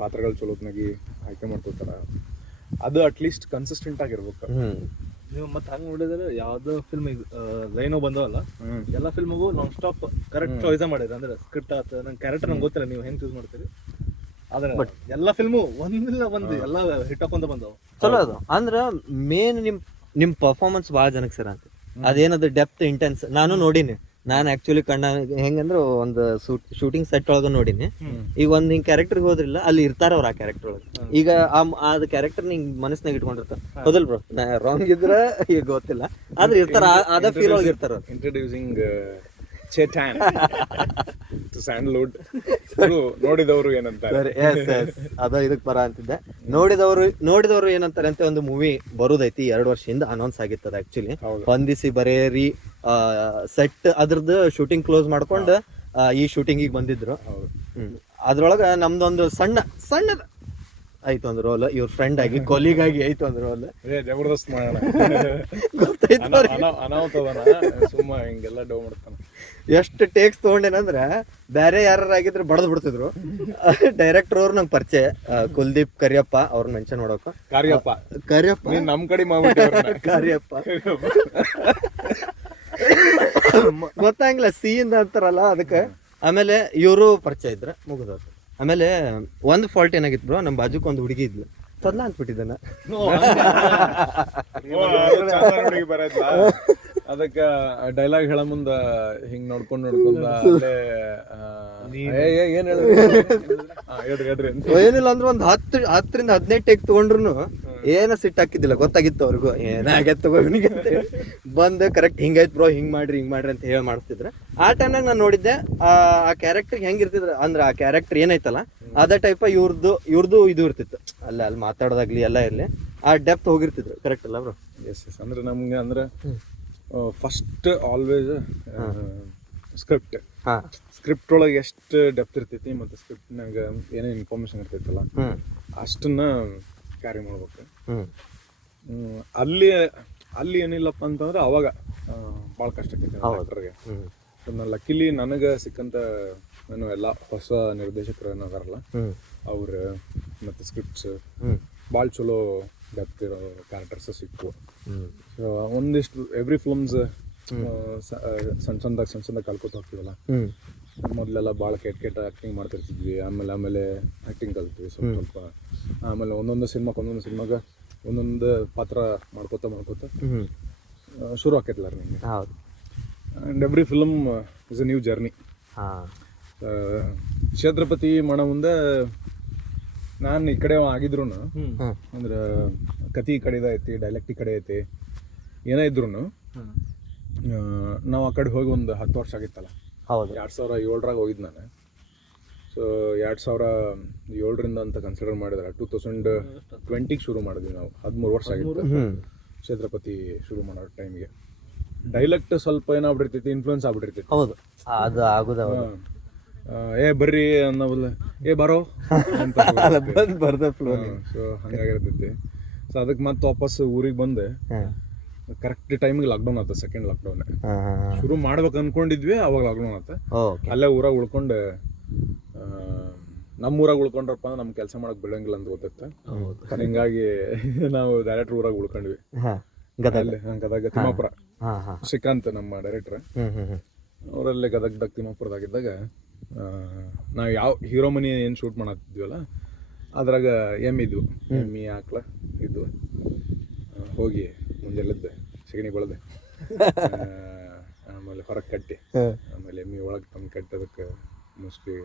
ಪಾತ್ರಗಳು ಚಲೋತ್ನಾಗಿ ಆಯ್ಕೆ ಮಾಡ್ಕೋತಾರ. ಅದು ಅಟ್ಲೀಸ್ಟ್ ಕನ್ಸಿಸ್ಟೆಂಟ್ ಆಗಿರ್ಬೇಕು. ನೀವು ಮತ್ತೆ ಹಂಗೆ ನೋಡಿದ್ರೆ ಯಾವ್ದೋ ಫಿಲ್ಮ್ ಲೈನೋ ಬಂದವಲ್ಲ ಎಲ್ಲ ಫಿಲ್ಮಿಗೂ ನಾನ್ ಸ್ಟಾಪ್ ಕರೆಕ್ಟ್ ಚಾಯ್ಸ್ ಮಾಡಿದ್ರೆ ಅಂದ್ರೆ ಸ್ಕ್ರಿಪ್ಟ್ ಆತ ನಂಗೆ ಕ್ಯಾರೆಕ್ಟರ್ ನಂಗೆ ಗೊತ್ತಿಲ್ಲ ನೀವು ಹೆಂಗೆ ಚೂಸ್ ಮಾಡ್ತೀರಿ ಆದ್ರೆ ಎಲ್ಲ ಫಿಲ್ಮು ಒಂದಿಲ್ಲ ಒಂದು ಎಲ್ಲ ಹಿಟ್ ಹಾಕೊಂತ ಬಂದವು ಚಲೋ ಅದು ಅಂದ್ರೆ ಮೇನ್ ನಿಮ್ ಪರ್ಫಾರ್ಮೆನ್ಸ್ ಭಾಳ ಜನಕ್ಕೆ ಸರ್ ಅಂತ ಅದೇನದು ಡೆಪ್ತ್ ಇಂಟೆನ್ಸ್ ನಾನು ನೋಡಿನಿ. ನಾನು ಆಕ್ಚುಲಿ ಹೆಂಗಂದ್ರೆ ಒಂದು ಶೂಟಿಂಗ್ ಸೆಟ್ ಒಳಗ ನೋಡಿನಿ. ಈಗ ಒಂದ್ ಹಿಂಗ್ ಕ್ಯಾರೆಕ್ಟರ್ ಹೋದ್ರಿಲ್ಲ ಅಲ್ಲಿ ಇರ್ತಾರ ಅವ್ರ ಆ ಕ್ಯಾರೆಕ್ಟರ್ ಒಳಗೆ. ಈಗ ಅದ್ ಕ್ಯಾರೆಕ್ಟರ್ ನಿಂಗ್ ಮನಸ್ನಾಗ ಇಟ್ಕೊಂಡಿರ್ತಾರ ಹೌದಲ್ ಬ್ರೋ? ರಾಂಗ್ ಇದ್ರ ಈಗ ಗೊತ್ತಿಲ್ಲ ಆದ್ರೆ ಇರ್ತಾರ ಅದ ಫೀಲ್ ಒಳಗೆ ಇರ್ತಾರ. Introducing Chetan to Sandalwood. ನೋಡಿದವರು ಏನಂತಾರೆ ಅದ ಇದಕ್ ಬರ ಅಂತಿದ್ದೆ. ನೋಡಿದವರು ಏನಂತಾರೆ ಅಂತ ಒಂದು ಮೂವಿ ಬರುದೈತಿ 2 ವರ್ಷದಿಂದ ಅನೌನ್ಸ್ ಆಗಿತ್ತದ ಆಕ್ಚುಲಿ. ಹೊಂದಿಸಿ ಬರೇರಿ ಸೆಟ್ ಅದ್ರದ್ದು ಶೂಟಿಂಗ್ ಕ್ಲೋಸ್ ಮಾಡ್ಕೊಂಡು ಈ ಶೂಟಿಂಗಿಗೆ ಬಂದಿದ್ರು. ಅದ್ರೊಳಗ ನಮ್ದೊಂದು ಸಣ್ಣದ ಆಯ್ತು ಒಂದು ರೋಲ್, ಇವ್ರ ಫ್ರೆಂಡ್ ಆಗಿ ಕೊಲೀಗ್ ಆಗಿ ಆಯ್ತು ಒಂದು ರೋಲ್. ಜಬರ್ದಸ್ತ್ ಮಾಡೋಣ ಸುಮ್ಮ ಹಿಂಗೆಲ್ಲ ಡೌ ಮಾಡ್ತಾನ. ಎಷ್ಟು ಟೇಕ್ಸ್ ತಗೊಂಡೇನಂದ್ರ ಬೇರೆ ಯಾರಾಗಿದ್ರೆ ಬಡದ್ ಬಿಡ್ತಿದ್ರು. ಡೈರೆಕ್ಟರ್ ಅವ್ರು ನಂಗೆ ಪರಿಚಯ, ಕುಲ್ದೀಪ್ ಕರಿಯಪ್ಪ ಅವ್ರನ್ನ ಮೆನ್ಷನ್ ಮಾಡೋಕ. ಕರಿಯಪ್ಪ ನಮ್ ಕಡೆ ಮಾಡ್ಬಿಟ್ಟು ಕಾರ್ಯಪ್ಪ ಗೊತ್ತಾಗಿಲ್ಲ ಸೀನ್ ಅಂತಾರಲ್ಲ ಅದಕ್ಕೆ. ಆಮೇಲೆ ಇವರು ಪರಿಚಯ ಇದ್ರ ಮುಗಿದವ್ರು. ಆಮೇಲೆ ಒಂದು ಫಾಲ್ಟ್ ಏನಾಗಿತ್ತು ಬ್ರೋ, ನಮ್ಮ ಬಾಜುಕ್ ಒಂದು ಹುಡುಗಿ ಇದ್ಲು, ತೊದ್ಲ ಅಂದ್ಬಿಟ್ಟಿದ್ದಾನ. ಬರಲ್ಲ ಅದಕ್ಕ ಡೈಲಾಗ್ ಹೇಳ ಮುಂದ ಹಿಂಗ್ ನೋಡ್ಕೊಂಡ್ ಅಲ್ಲೇ ಏನ್ ಏನಿಲ್ಲ ಅಂದ್ರೆ ಒಂದ್ 10ರಿಂದ 15 ಟೇಕ್ ತಗೊಂಡ್ರು ಏನ ಸಿಟ್ ಹಾಕಿದ್ದಿಲ್ಲ, ಗೊತ್ತಾಗಿತ್ತು ಅವ್ರಿಗೂ ಏನಾಗೈತ್ ತಗೋನಿಗೆ ಅಂತ ಹೇಳಿ. ಬಂದು ಕರೆಕ್ಟ್ ಹಿಂಗೈತ್ ಬ್ರೋ, ಹಿಂಗ್ ಮಾಡ್ರಿ ಅಂತ ಹೇಳಿ ಮಾಡಿಸ್ತಿದ್ರ. ಆ ಟೈಮ್ನಾಗ ನಾನು ನೋಡಿದ್ದೆ ಆ ಕ್ಯಾರೆಕ್ಟರ್ ಹೆಂಗಿರ್ತಿದ್ರ ಅಂದ್ರೆ ಆ ಕ್ಯಾರೆಕ್ಟರ್ ಏನೈತಲ್ಲ ಅದೇ ಟೈಪ್ ಇವ್ರದ್ದು ಇದು ಇರ್ತಿತ್ತು. ಅಲ್ಲಿ ಮಾತಾಡೋದಾಗ್ಲಿ ಎಲ್ಲ ಇರ್ಲಿ ಆ ಡೆಪ್ತ್ ಹೋಗಿರ್ತಿದ್ರು. ಕರೆಕ್ಟ್ ಅಲ್ಲ ಬ್ರೋ? Yes yes. ಅಂದ್ರೆ ನಮ್ಗೆ ಅಂದ್ರೆ ಫಸ್ಟ್ ಆಲ್ವೇಸ್ ಸ್ಕ್ರಿಪ್ಟ್ ಒಳಗೆ ಎಷ್ಟು ಡೆಪ್ತ್ ಇರ್ತೈತಿ ಮತ್ತು ಸ್ಕ್ರಿಪ್ಟ್ನಾಗ ಏನೇನು ಇನ್ಫಾರ್ಮೇಶನ್ ಇರ್ತೈತಲ್ಲ ಅಷ್ಟನ್ನ ಕ್ಯಾರಿ ಮಾಡ್ಬೇಕು. ಅಲ್ಲಿ ಏನಿಲ್ಲಪ್ಪ ಅಂತಂದ್ರೆ ಅವಾಗ ಭಾಳ ಕಷ್ಟ ಆಕೈತಿ ಡಾಕ್ಟರ್ಗೆ. ಲಕ್ಕಿಲಿ ನನಗೆ ಸಿಕ್ಕಂತ ನಾನು ಎಲ್ಲ ಹೊಸ ನಿರ್ದೇಶಕರು ಏನಾದಾರಲ್ಲ ಅವ್ರ ಮತ್ತು ಸ್ಕ್ರಿಪ್ಟ್ಸ್ ಭಾಳ ಚಲೋ ಡೆಪ್ತ್ ಇರೋ ಕ್ಯಾರೆಕ್ಟರ್ಸ್ ಸಿಕ್ಕು. ಸೊ ಒಂದಿಷ್ಟು ಎವ್ರಿ ಫಿಲ್ಮ್ಸ್ ಸಣ್ಣ ಕಲ್ಕೋತ ಹೋಗ್ತೀವಲ್ಲ. ಮೊದಲೆಲ್ಲ ಭಾಳ ಕೆಟ್ಟ ಆ್ಯಕ್ಟಿಂಗ್ ಮಾಡ್ತಿರ್ತಿದ್ವಿ. ಆಮೇಲೆ ಆ್ಯಕ್ಟಿಂಗ್ ಕಲ್ತೀವಿ ಸ್ವಲ್ಪ. ಆಮೇಲೆ ಒಂದೊಂದು ಸಿನಿಮಾಗೆ ಒಂದೊಂದು ಪಾತ್ರ ಮಾಡ್ಕೋತ ಶುರು ಆಕೈತಿಲ್ಲ ನಿಮಗೆ. And every film is a new journey. Chhatrapati ಮಾಡೋ ಮುಂದೆ ನಾನು ಈ ಕಡೆ ಆಗಿದ್ರು ಅಂದ್ರೆ ಕತಿ ಈ ಕಡೆದ ಐತಿ, ಡೈಲೆಕ್ಟ್ ಈ ಕಡೆ ಐತಿ, ಏನೇ ಇದ್ರು ನಾವು ಆ ಕಡೆ ಹೋಗಿ ಒಂದು 10 ವರ್ಷ ಆಗಿತ್ತಲ್ಲ. 2007 ಹೋಗಿದ್ದು ನಾನು. ಸೊ 2007 ಅಂತ ಕನ್ಸಿಡರ್ ಮಾಡಿದ್ರೆ 2020 ಶುರು ಮಾಡಿದ್ವಿ ನಾವು. 13 ವರ್ಷ ಆಗಿತ್ತು ಛತ್ರಪತಿ ಶುರು ಮಾಡೋ ಟೈಮ್ಗೆ. ಡೈಲೆಕ್ಟ್ ಸ್ವಲ್ಪ ಏನಾಗ್ಬಿಟ್ಟಿರ್ತೈತಿ, ಇನ್ಫ್ಲೂಯೆನ್ಸ್ ಆಗ್ಬಿಟ್ಟಿರ್ತೈತಿ. ಹೌದು, ಅದು ಆಗುದ. ಬರ್ರಿ ಅನ್ನೋಲ್ಲ, ಬರೋ ಅಂತ ಸೊ ಹಂಗಾಗಿರ್ತೈತಿ. ಸೊ ಅದಕ್ಕೆ ಮತ್ತೆ ವಾಪಸ್ ಊರಿಗೆ ಬಂದೆ. ಕರೆಕ್ಟ್ ಟೈಮಿಗೆ ಲಾಕ್ಡೌನ್ ಆತ, ಸೆಕೆಂಡ್ ಲಾಕ್ಡೌನ್. ಶುರು ಮಾಡ್ಬೇಕು ಅನ್ಕೊಂಡಿದ್ವಿ, ಅವಾಗ ಲಾಕ್ಡೌನ್ ಆತ. ಅಲ್ಲೇ ಊರಾಗ ಉಳ್ಕೊಂಡು ನಮ್ಮೂರಾಗ ಉಳ್ಕೊಂಡ್ರಪ್ಪ ಅಂದ್ರೆ ನಮ್ ಕೆಲಸ ಮಾಡಕ್ ಬಿಡಂಗಿಲ್ಲ ಅಂತ ಗೊತ್ತಿತ್ತು. ಹಿಂಗಾಗಿ ನಾವು ಡೈರೆಕ್ಟರ್ ಊರಾಗ ಉಳ್ಕೊಂಡ್ವಿ. ಗದಗ ತಿಮ್ಮಾಪುರ. ಶ್ರೀಕಾಂತ್ ನಮ್ಮ ಡೈರೆಕ್ಟರ್, ಅವರಲ್ಲೇ ಗದಗ್ದಾಗ ತಿಮ್ಮಾಪುರದಾಗಿದ್ದಾಗ ನಾವು ಯಾವ ಹೀರೋ ಮನಿ ಏನು ಶೂಟ್ ಮಾಡತ್ತಿದ್ವಲ್ಲ ಅದ್ರಾಗ ಎಮ್ಮಿ ಆಕ್ಳ ಇದ್ವು. ಹೋಗಿ ಮುಂಜಾನೆದ್ದು ಸಗಣಿ ಬೆಳೆದೆ, ಆಮೇಲೆ ಹೊರಗೆ ಕಟ್ಟಿ, ಆಮೇಲೆ ಎಮ್ಮಿ ಒಳಗೆ ತಂದು ಕಟ್ಟಿ ಅದಕ್ಕೆ ಮೋಸ್ಟ್ಲಿ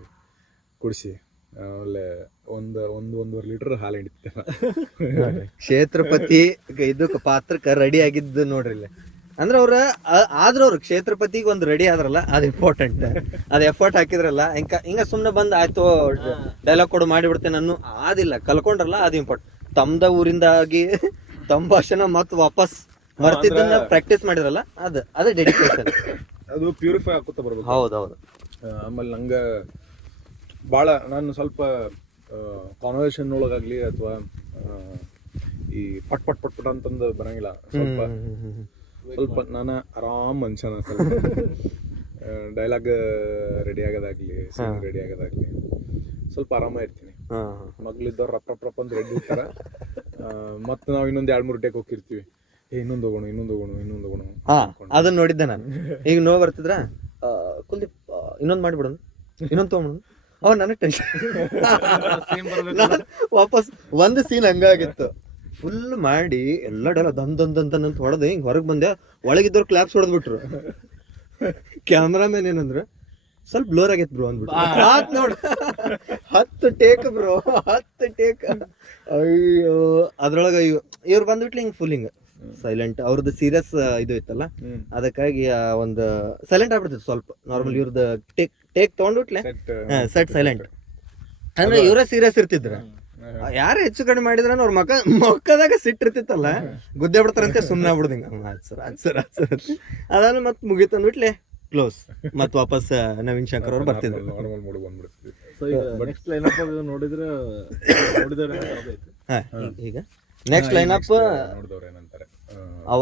ಕುಡಿಸಿ ಆಮೇಲೆ ಒಂದೂವರೆ ಲೀಟರ್ ಹಾಲು ಹಿಡಿತೇವೆ. ಕ್ಷೇತ್ರಪತಿ ಇದಕ್ಕೆ ಪಾತ್ರಕ್ಕೆ ರೆಡಿ ಆಗಿದ್ದು ನೋಡ್ರಿ. ಅಂದ್ರೆ ಅವ್ರು ಕ್ಷೇತ್ರಪತಿಗೆ ಒಂದು ರೆಡಿ ಆದ್ರಲ್ಲ, ಅದು ಇಂಪಾರ್ಟೆಂಟ್. ಅದು ಎಫರ್ಟ್ ಹಾಕಿದ್ರಲ್ಲ, ಹಿಂಗ ಸುಮ್ಮನೆ ಬಂದು ಆಯ್ತು ಡೈಲಾಗ್ ಕೊಡು ಮಾಡಿಬಿಡ್ತೇನೆ ಅನ್ನೋ ಆದಿಲ್ಲ, ಕಲ್ಕೊಂಡ್ರಲ್ಲ, ಅದು ಇಂಪಾರ್ಟೆಂಟ್. ತಮ್ಮದ ಊರಿಂದಾಗಿ ತಮ್ಮ ಭಾಷೆನ ಮತ್ತೆ ವಾಪಸ್ ಮರ್ತಿದ್ದನ್ನ ಪ್ರಾಕ್ಟೀಸ್ ಮಾಡಿದ್ರಲ್ಲ, ಅದು ಡೆಡಿಕೇಶನ್. ಅದು ಪ್ಯೂರಿಫೈ ಹಾಕುತ್ತಾ ಬರ್ಬೇಕು. ಹೌದೌದು. ಆಮೇಲೆ ನಂಗೆ ಭಾಳ ನಾನು ಸ್ವಲ್ಪ ಕಾನ್ವರ್ಸೇಷನ್ ಒಳಗಾಗ್ಲಿ ಅಥವಾ ಈ ಪಟ್ ಅಂತಂದು ಬರಂಗಿಲ್ಲ. ಸ್ವಲ್ಪ ನಾನು ಆರಾಮ್ ಮನುಷ್ಯನ. ಡೈಲಾಗ್ ರೆಡಿ ಆಗೋದಾಗ್ಲಿ, ಸೀನ್ ರೆಡಿ ಆಗೋದಾಗ್ಲಿ ಸ್ವಲ್ಪ ಆರಾಮ ಇರ್ತೀನಿ. ಮಗ್ಲಿದ್ದವ್ರು ರಪ್ಪ ಅಂತ ರೆಡಿ ಇರ್ತಾರ, ಮತ್ತೆ ನಾವು ಇನ್ನೊಂದು 2-3 ಟೇಕ್ ಹೋಗಿರ್ತೀವಿ, ಇನ್ನೊಂದು ಹೋಗೋಣ. ಹಾ ಅದನ್ನ ನೋಡಿದ್ದೆ ನಾನು. ಈಗ ನೋವು ಬರ್ತಿದ್ರ ಕುಲ್ದೀಪ್ ಇನ್ನೊಂದು ಮಾಡಿಬಿಡೋಣ, ಇನ್ನೊಂದು ತೊಗೊಂಬಿಡೋಣ, ಅವ ನನಗೆ ಟೆನ್ಷನ್. ವಾಪಸ್ ಒಂದು ಸೀನ್ ಹಂಗಾಗಿತ್ತು, ಫುಲ್ ಮಾಡಿ ಎಲ್ಲ ಡೈಲ ದಂತ ಹೊಡೆದು ಹಿಂಗೆ ಹೊರಗೆ ಬಂದೆ, ಒಳಗಿದ್ದವ್ರು ಕ್ಲಾಪ್ಸ್ ಹೊಡೆದ್ಬಿಟ್ರು. ಕ್ಯಾಮ್ರಾಮನ್ ಏನಂದ್ರೆ ಸ್ವಲ್ಪ ಬ್ಲೋರ್ ಆಗೈತೆ ಬ್ರೋ ಅಂದ್ಬಿಟ್ಟು ಆತ್ ನೋಡ 10 ಟೇಕ್ ಬ್ರೋ 10 ಟೇಕ್. ಅಯ್ಯೋ ಅದ್ರೊಳಗೆ ಇವ್ರು ಬಂದ್ಬಿಟ್ಲಿ ಹಿಂಗೆ ಫುಲ್ ಹಿಂಗೆ ಸೈಲೆಂಟ್. ಅವ್ರದ್ದು ಸೀರಿಯಸ್ ಇದು ಇತ್ತಲ್ಲ, ಅದಕ್ಕಾಗಿ ಒಂದು ಸೈಲೆಂಟ್ ಆಗ್ಬಿಡ್ತಿತ್ತು ಸ್ವಲ್ಪ. ನಾರ್ಮಲ್ ಇವ್ರದ್ದು ಟೇಕ್ ತೊಗೊಂಡ್ಬಿಟ್ಲೆ ಸೆಟ್ ಸೈಲೆಂಟ್ ಅಂದ್ರೆ ಇವರೇ ಸೀರಿಯಸ್ ಇರ್ತಿದ್ರ. ಯಾರು ಹೆಚ್ಚು ಕಡಿಮೆ ಮಾಡಿದ್ರ ಅವ್ರ ಮೊಕ್ಕದಾಗ ಸಿಟ್ಟಿರ್ತಿತ್ತಲ್ಲ, ಗುದ್ದೆ ಬಿಡ್ತಾರಂತೆ ಸುಮ್ಮನೆ ಆಗ್ಬಿಡ್ದಿಂಗ. ಸರ್ ಅದಾದ್ಮೇಲೆ ಮತ್ತೆ ಮುಗೀತು ಅಂದ್ಬಿಟ್ಲೆ ಕ್ಲೋಸ್. ಮತ್ತೆ ವಾಪಸ್ ನವೀನ್ ಶಂಕರ್ ಅವ್ರು ಬರ್ತಿದ್ರು. ನಾರ್ಮಲ್ ಮೂಡ್ ಬಂದ್ಬಿಡ್ತೀವಿ. ನೆಕ್ಸ್ಟ್ ಲೈನಪ್ ನೋಡಿದ್ರೆ ಈಗ ನೆಕ್ಸ್ಟ್ ಲೈನಪ್ ನೋಡಿದವ್ರು ಏನಂತಾರೆ, ಅವ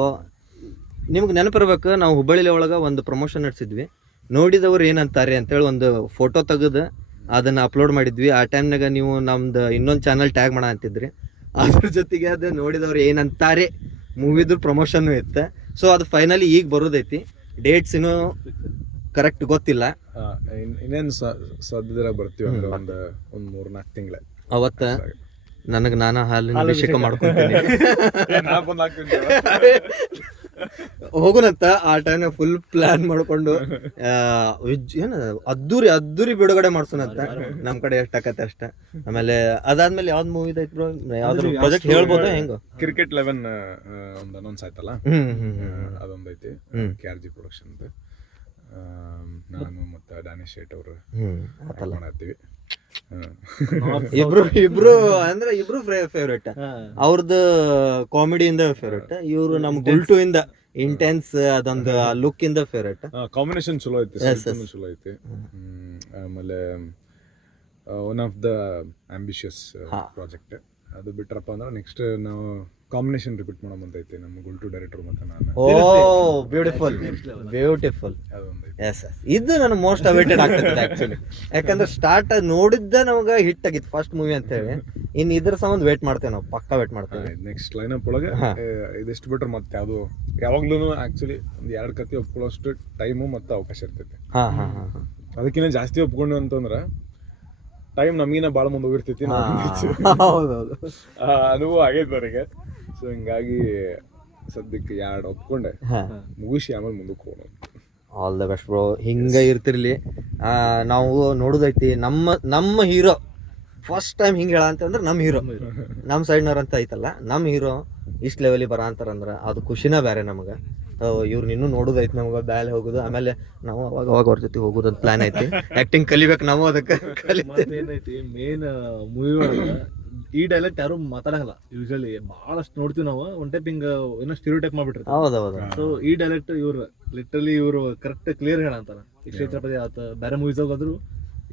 ನಿಮ್ಗೆ ನೆನಪಿರ್ಬೇಕು, ನಾವು ಹುಬ್ಬಳ್ಳಿ ಒಳಗೆ ಒಂದು ಪ್ರಮೋಷನ್ ನಡೆಸಿದ್ವಿ. ನೋಡಿದವ್ರು ಏನಂತಾರೆ ಅಂತೇಳಿ ಒಂದು ಫೋಟೋ ತೆಗೆದು ಅದನ್ನು ಅಪ್ಲೋಡ್ ಮಾಡಿದ್ವಿ. ಆ ಟೈಮ್ನಾಗ ನೀವು ನಮ್ದು ಇನ್ನೊಂದು ಚಾನಲ್ ಟ್ಯಾಗ್ ಮಾಡ ಅಂತಿದ್ರಿ. ಅದ್ರ ಜೊತೆಗೆ ಅದು ನೋಡಿದವ್ರು ಏನಂತಾರೆ ಮೂವಿದು ಪ್ರಮೋಷನ್ನು ಇತ್ತು. ಸೊ ಅದು ಫೈನಲಿ ಈಗ ಬರೋದೈತಿ. ಡೇಟ್ಸ್ ಇನ್ನೂ ಕರೆಕ್ಟ್ ಗೊತ್ತಿಲ್ಲ. ಇನ್ನೇನು ಸದ್ಯದಾಗ ಬರ್ತೀವಿ ಅಂದ್ರೆ ಒಂದು 3-4 ತಿಂಗಳ. ಅವತ್ತ ನನಗೆ ನಾನು ಹಾಲಿನ ಅಭಿಷೇಕ ಮಾಡ್ಕೊತೀನಿ ಹೋಗುನಂತ. ಆ ಟೈಮ್ನ ಫುಲ್ ಪ್ಲಾನ್ ಮಾಡ್ಕೊಂಡು ಏನು ಅದ್ದೂರಿ ಬಿಡುಗಡೆ ಮಾಡ್ಸೋಣಂತ. ನಮ್ ಕಡೆ ಎಷ್ಟಾಕತ್ತೆ ಅಷ್ಟ. ಆಮೇಲೆ ಅದಾದ್ಮೇಲೆ ಯಾವ್ದು ಮೂವಿ ಐತ್ ಬ್ರೋ, ಯಾವ್ದು ಪ್ರಾಜೆಕ್ಟ್ ಹೇಳ್ಬೋದು ಹೆಂಗ? ಕ್ರಿಕೆಟ್ 11 ಒಂದು ಅನೌನ್ಸ್ ಆಯ್ತಲ್ಲ, ಅದೊಂದೈತಿ KRG ಪ್ರೊಡಕ್ಷನ್. ನಾನು ಮತ್ತೆ ಡ್ಯಾನಿಶ್ ಶೇಟ್ ಅವರು ಮಾಡ್ತೀವಿ. ಇಬ್ರು ಅಂದ್ರೆ ಇಬ್ರು ಫೇವ್ರೇಟ್. ಅವ್ರದ್ದು ಕಾಮಿಡಿಯಿಂದ ಫೇವ್ರೇಟ್, ಇವ್ರು ನಮ್ ಗುಲ್ಟು ಇಂದ ಇಂಟೆನ್ಸ್ ಅದೊಂದು ಲುಕ್ ಇಂದ ಫೇವ್ರೇಟ್. ಕಾಂಬಿನೇಷನ್ ಚಲೋ ಐತಿ, ಚಲೋ ಐತಿ. ಆಮೇಲೆ one of the ambitious project. ಅದು ಬಿಟ್ರಪ್ಪ ಅಂದ್ರೆ ನೆಕ್ಸ್ಟ್ ನಾವು ಕಾಂಬಿನೇಷನ್ ರಿಪೀಟ್ ಮಾಡೋ ಬಂದೈತಿ ನಮ್ಮ ಗುಲ್ಟು ಡೈರೆಕ್ಟರ್ ಮತ್ತೆ ನಾನು. ಓ ಬ್ಯೂಟಿಫುಲ್. ಎಸ್ ಇದು ನನ್ನ ಮೋಸ್ಟ್ ಅವೇಟೆಡ್ ಆಗ್ತದೆ ಆಕ್ಚುಲಿ. ಯಾಕಂದ್ರೆ ಸ್ಟಾರ್ಟ್ ನೋಡಿದ್ದ ನಮ್ಗೆ ಹಿಟ್ ಆಗಿತ್ತು ಫಸ್ಟ್ ಮೂವಿ ಅಂತ ಹೇಳಿ. ಇನ್ನು ಇದ್ರ ಸಂಬಂಧ ವೇಟ್ ಮಾಡ್ತೇವೆ ನಾವು, ಪಕ್ಕಾ ವೇಟ್ ಮಾಡ್ತೇವೆ. ನೆಕ್ಸ್ಟ್ ಲೈನಪ್ ಒಳಗೆ ಇದಿಷ್ಟು ಬಿಟ್ರೆ ಮತ್ತೆ ಯಾವುದು ಯಾವಾಗ್ಲೂ ಆಕ್ಚುಲಿ ಒಂದು 2 ಕತೆ ಒಪ್ಕೊಳ್ಳೋಷ್ಟು ಟೈಮು ಮತ್ತು ಅವಕಾಶ ಇರ್ತೈತಿ. ಅದಕ್ಕಿಂತ ಜಾಸ್ತಿ ಒಪ್ಕೊಂಡು ಅಂತಂದ್ರೆ ಟೈಮ್ ನಮಗಿನ ಭಾಳ ಮುಂದೆ ಹೋಗಿರ್ತೈತಿ. ಹೌದೌದು, ಅನುಭವ ಆಗೈತೆ ನನಗೆ. ಸೊ ಹಿಂಗಾಗಿ ಸದ್ಯಕ್ಕೆ 2 ಒಪ್ಕೊಂಡೆ ಮುಗಿಸಿ ಆಮೇಲೆ ಮುಂದಕ್ಕೆ ಹೋಗೋಣ. All the best bro. ಹಿಂಗೆ ಇರ್ತಿರ್ಲಿ. ನಾವು ನೋಡೋದೈತಿ ನಮ್ಮ ಹೀರೋ ಫಸ್ಟ್ ಟೈಮ್ ಹಿಂಗೆ ಹೇಳ ಅಂತಂದ್ರೆ ನಮ್ಮ ಹೀರೋ ನಮ್ಮ ಸೈಡ್ನವ್ರು ಅಂತ ಐತಲ್ಲ, ನಮ್ಮ ಹೀರೋ ಇಷ್ಟು ಲೆವೆಲಿಗೆ ಬರ ಅಂತಾರಂದ್ರೆ ಅದು ಖುಷಿನ ಬೇರೆ ನಮಗೆ. ಇವ್ರು ಇನ್ನೂ ನೋಡೋದೈತಿ ನಮ್ಗೆ, ಬ್ಯಾಲೆ ಹೋಗೋದು. ಆಮೇಲೆ ನಾವು ಅವಾಗ ಅವ್ರ ಜೊತೆ ಹೋಗೋದಂತ ಪ್ಲಾನ್ ಐತಿ. ಆಕ್ಟಿಂಗ್ ಕಲಿಬೇಕು ನಾವು, ಅದಕ್ಕೆ ಏನೈತಿ ಮೇನ್ ಮೂವಿ ಒಳಗೆ ಈ ಡೈಲೆಕ್ಟ್ ಯಾರು ಮಾತಾಡಂಗಿಲ್ಲ ಯೂಶಲಿ. ಬಹಳಷ್ಟು ನೋಡ್ತೀವಿ ನಾವು. ಒನ್ ಟೈಪ್ ಹಿಂಗ ಏನೋ ಸ್ಟೀರಿಯೋ ಟೈಪ್ ಮಾಡ್ಬಿಟ್ಟಿರ್ತಾರೆ. ಹೌದೌದು. ಸೊ ಈ ಡೈಲೆಕ್ಟ್ ಇವ್ರು ಲಿಟ್ರಲಿ ಇವರು ಕರೆಕ್ಟ್ ಕ್ಲಿಯರ್ ಹೇಳಂತಾರ. ಈ ಕ್ಷೇತ್ರಪತಿ ಆತ ಬೇರೆ ಮೂವೀಸ್ ಹೋದ್ರು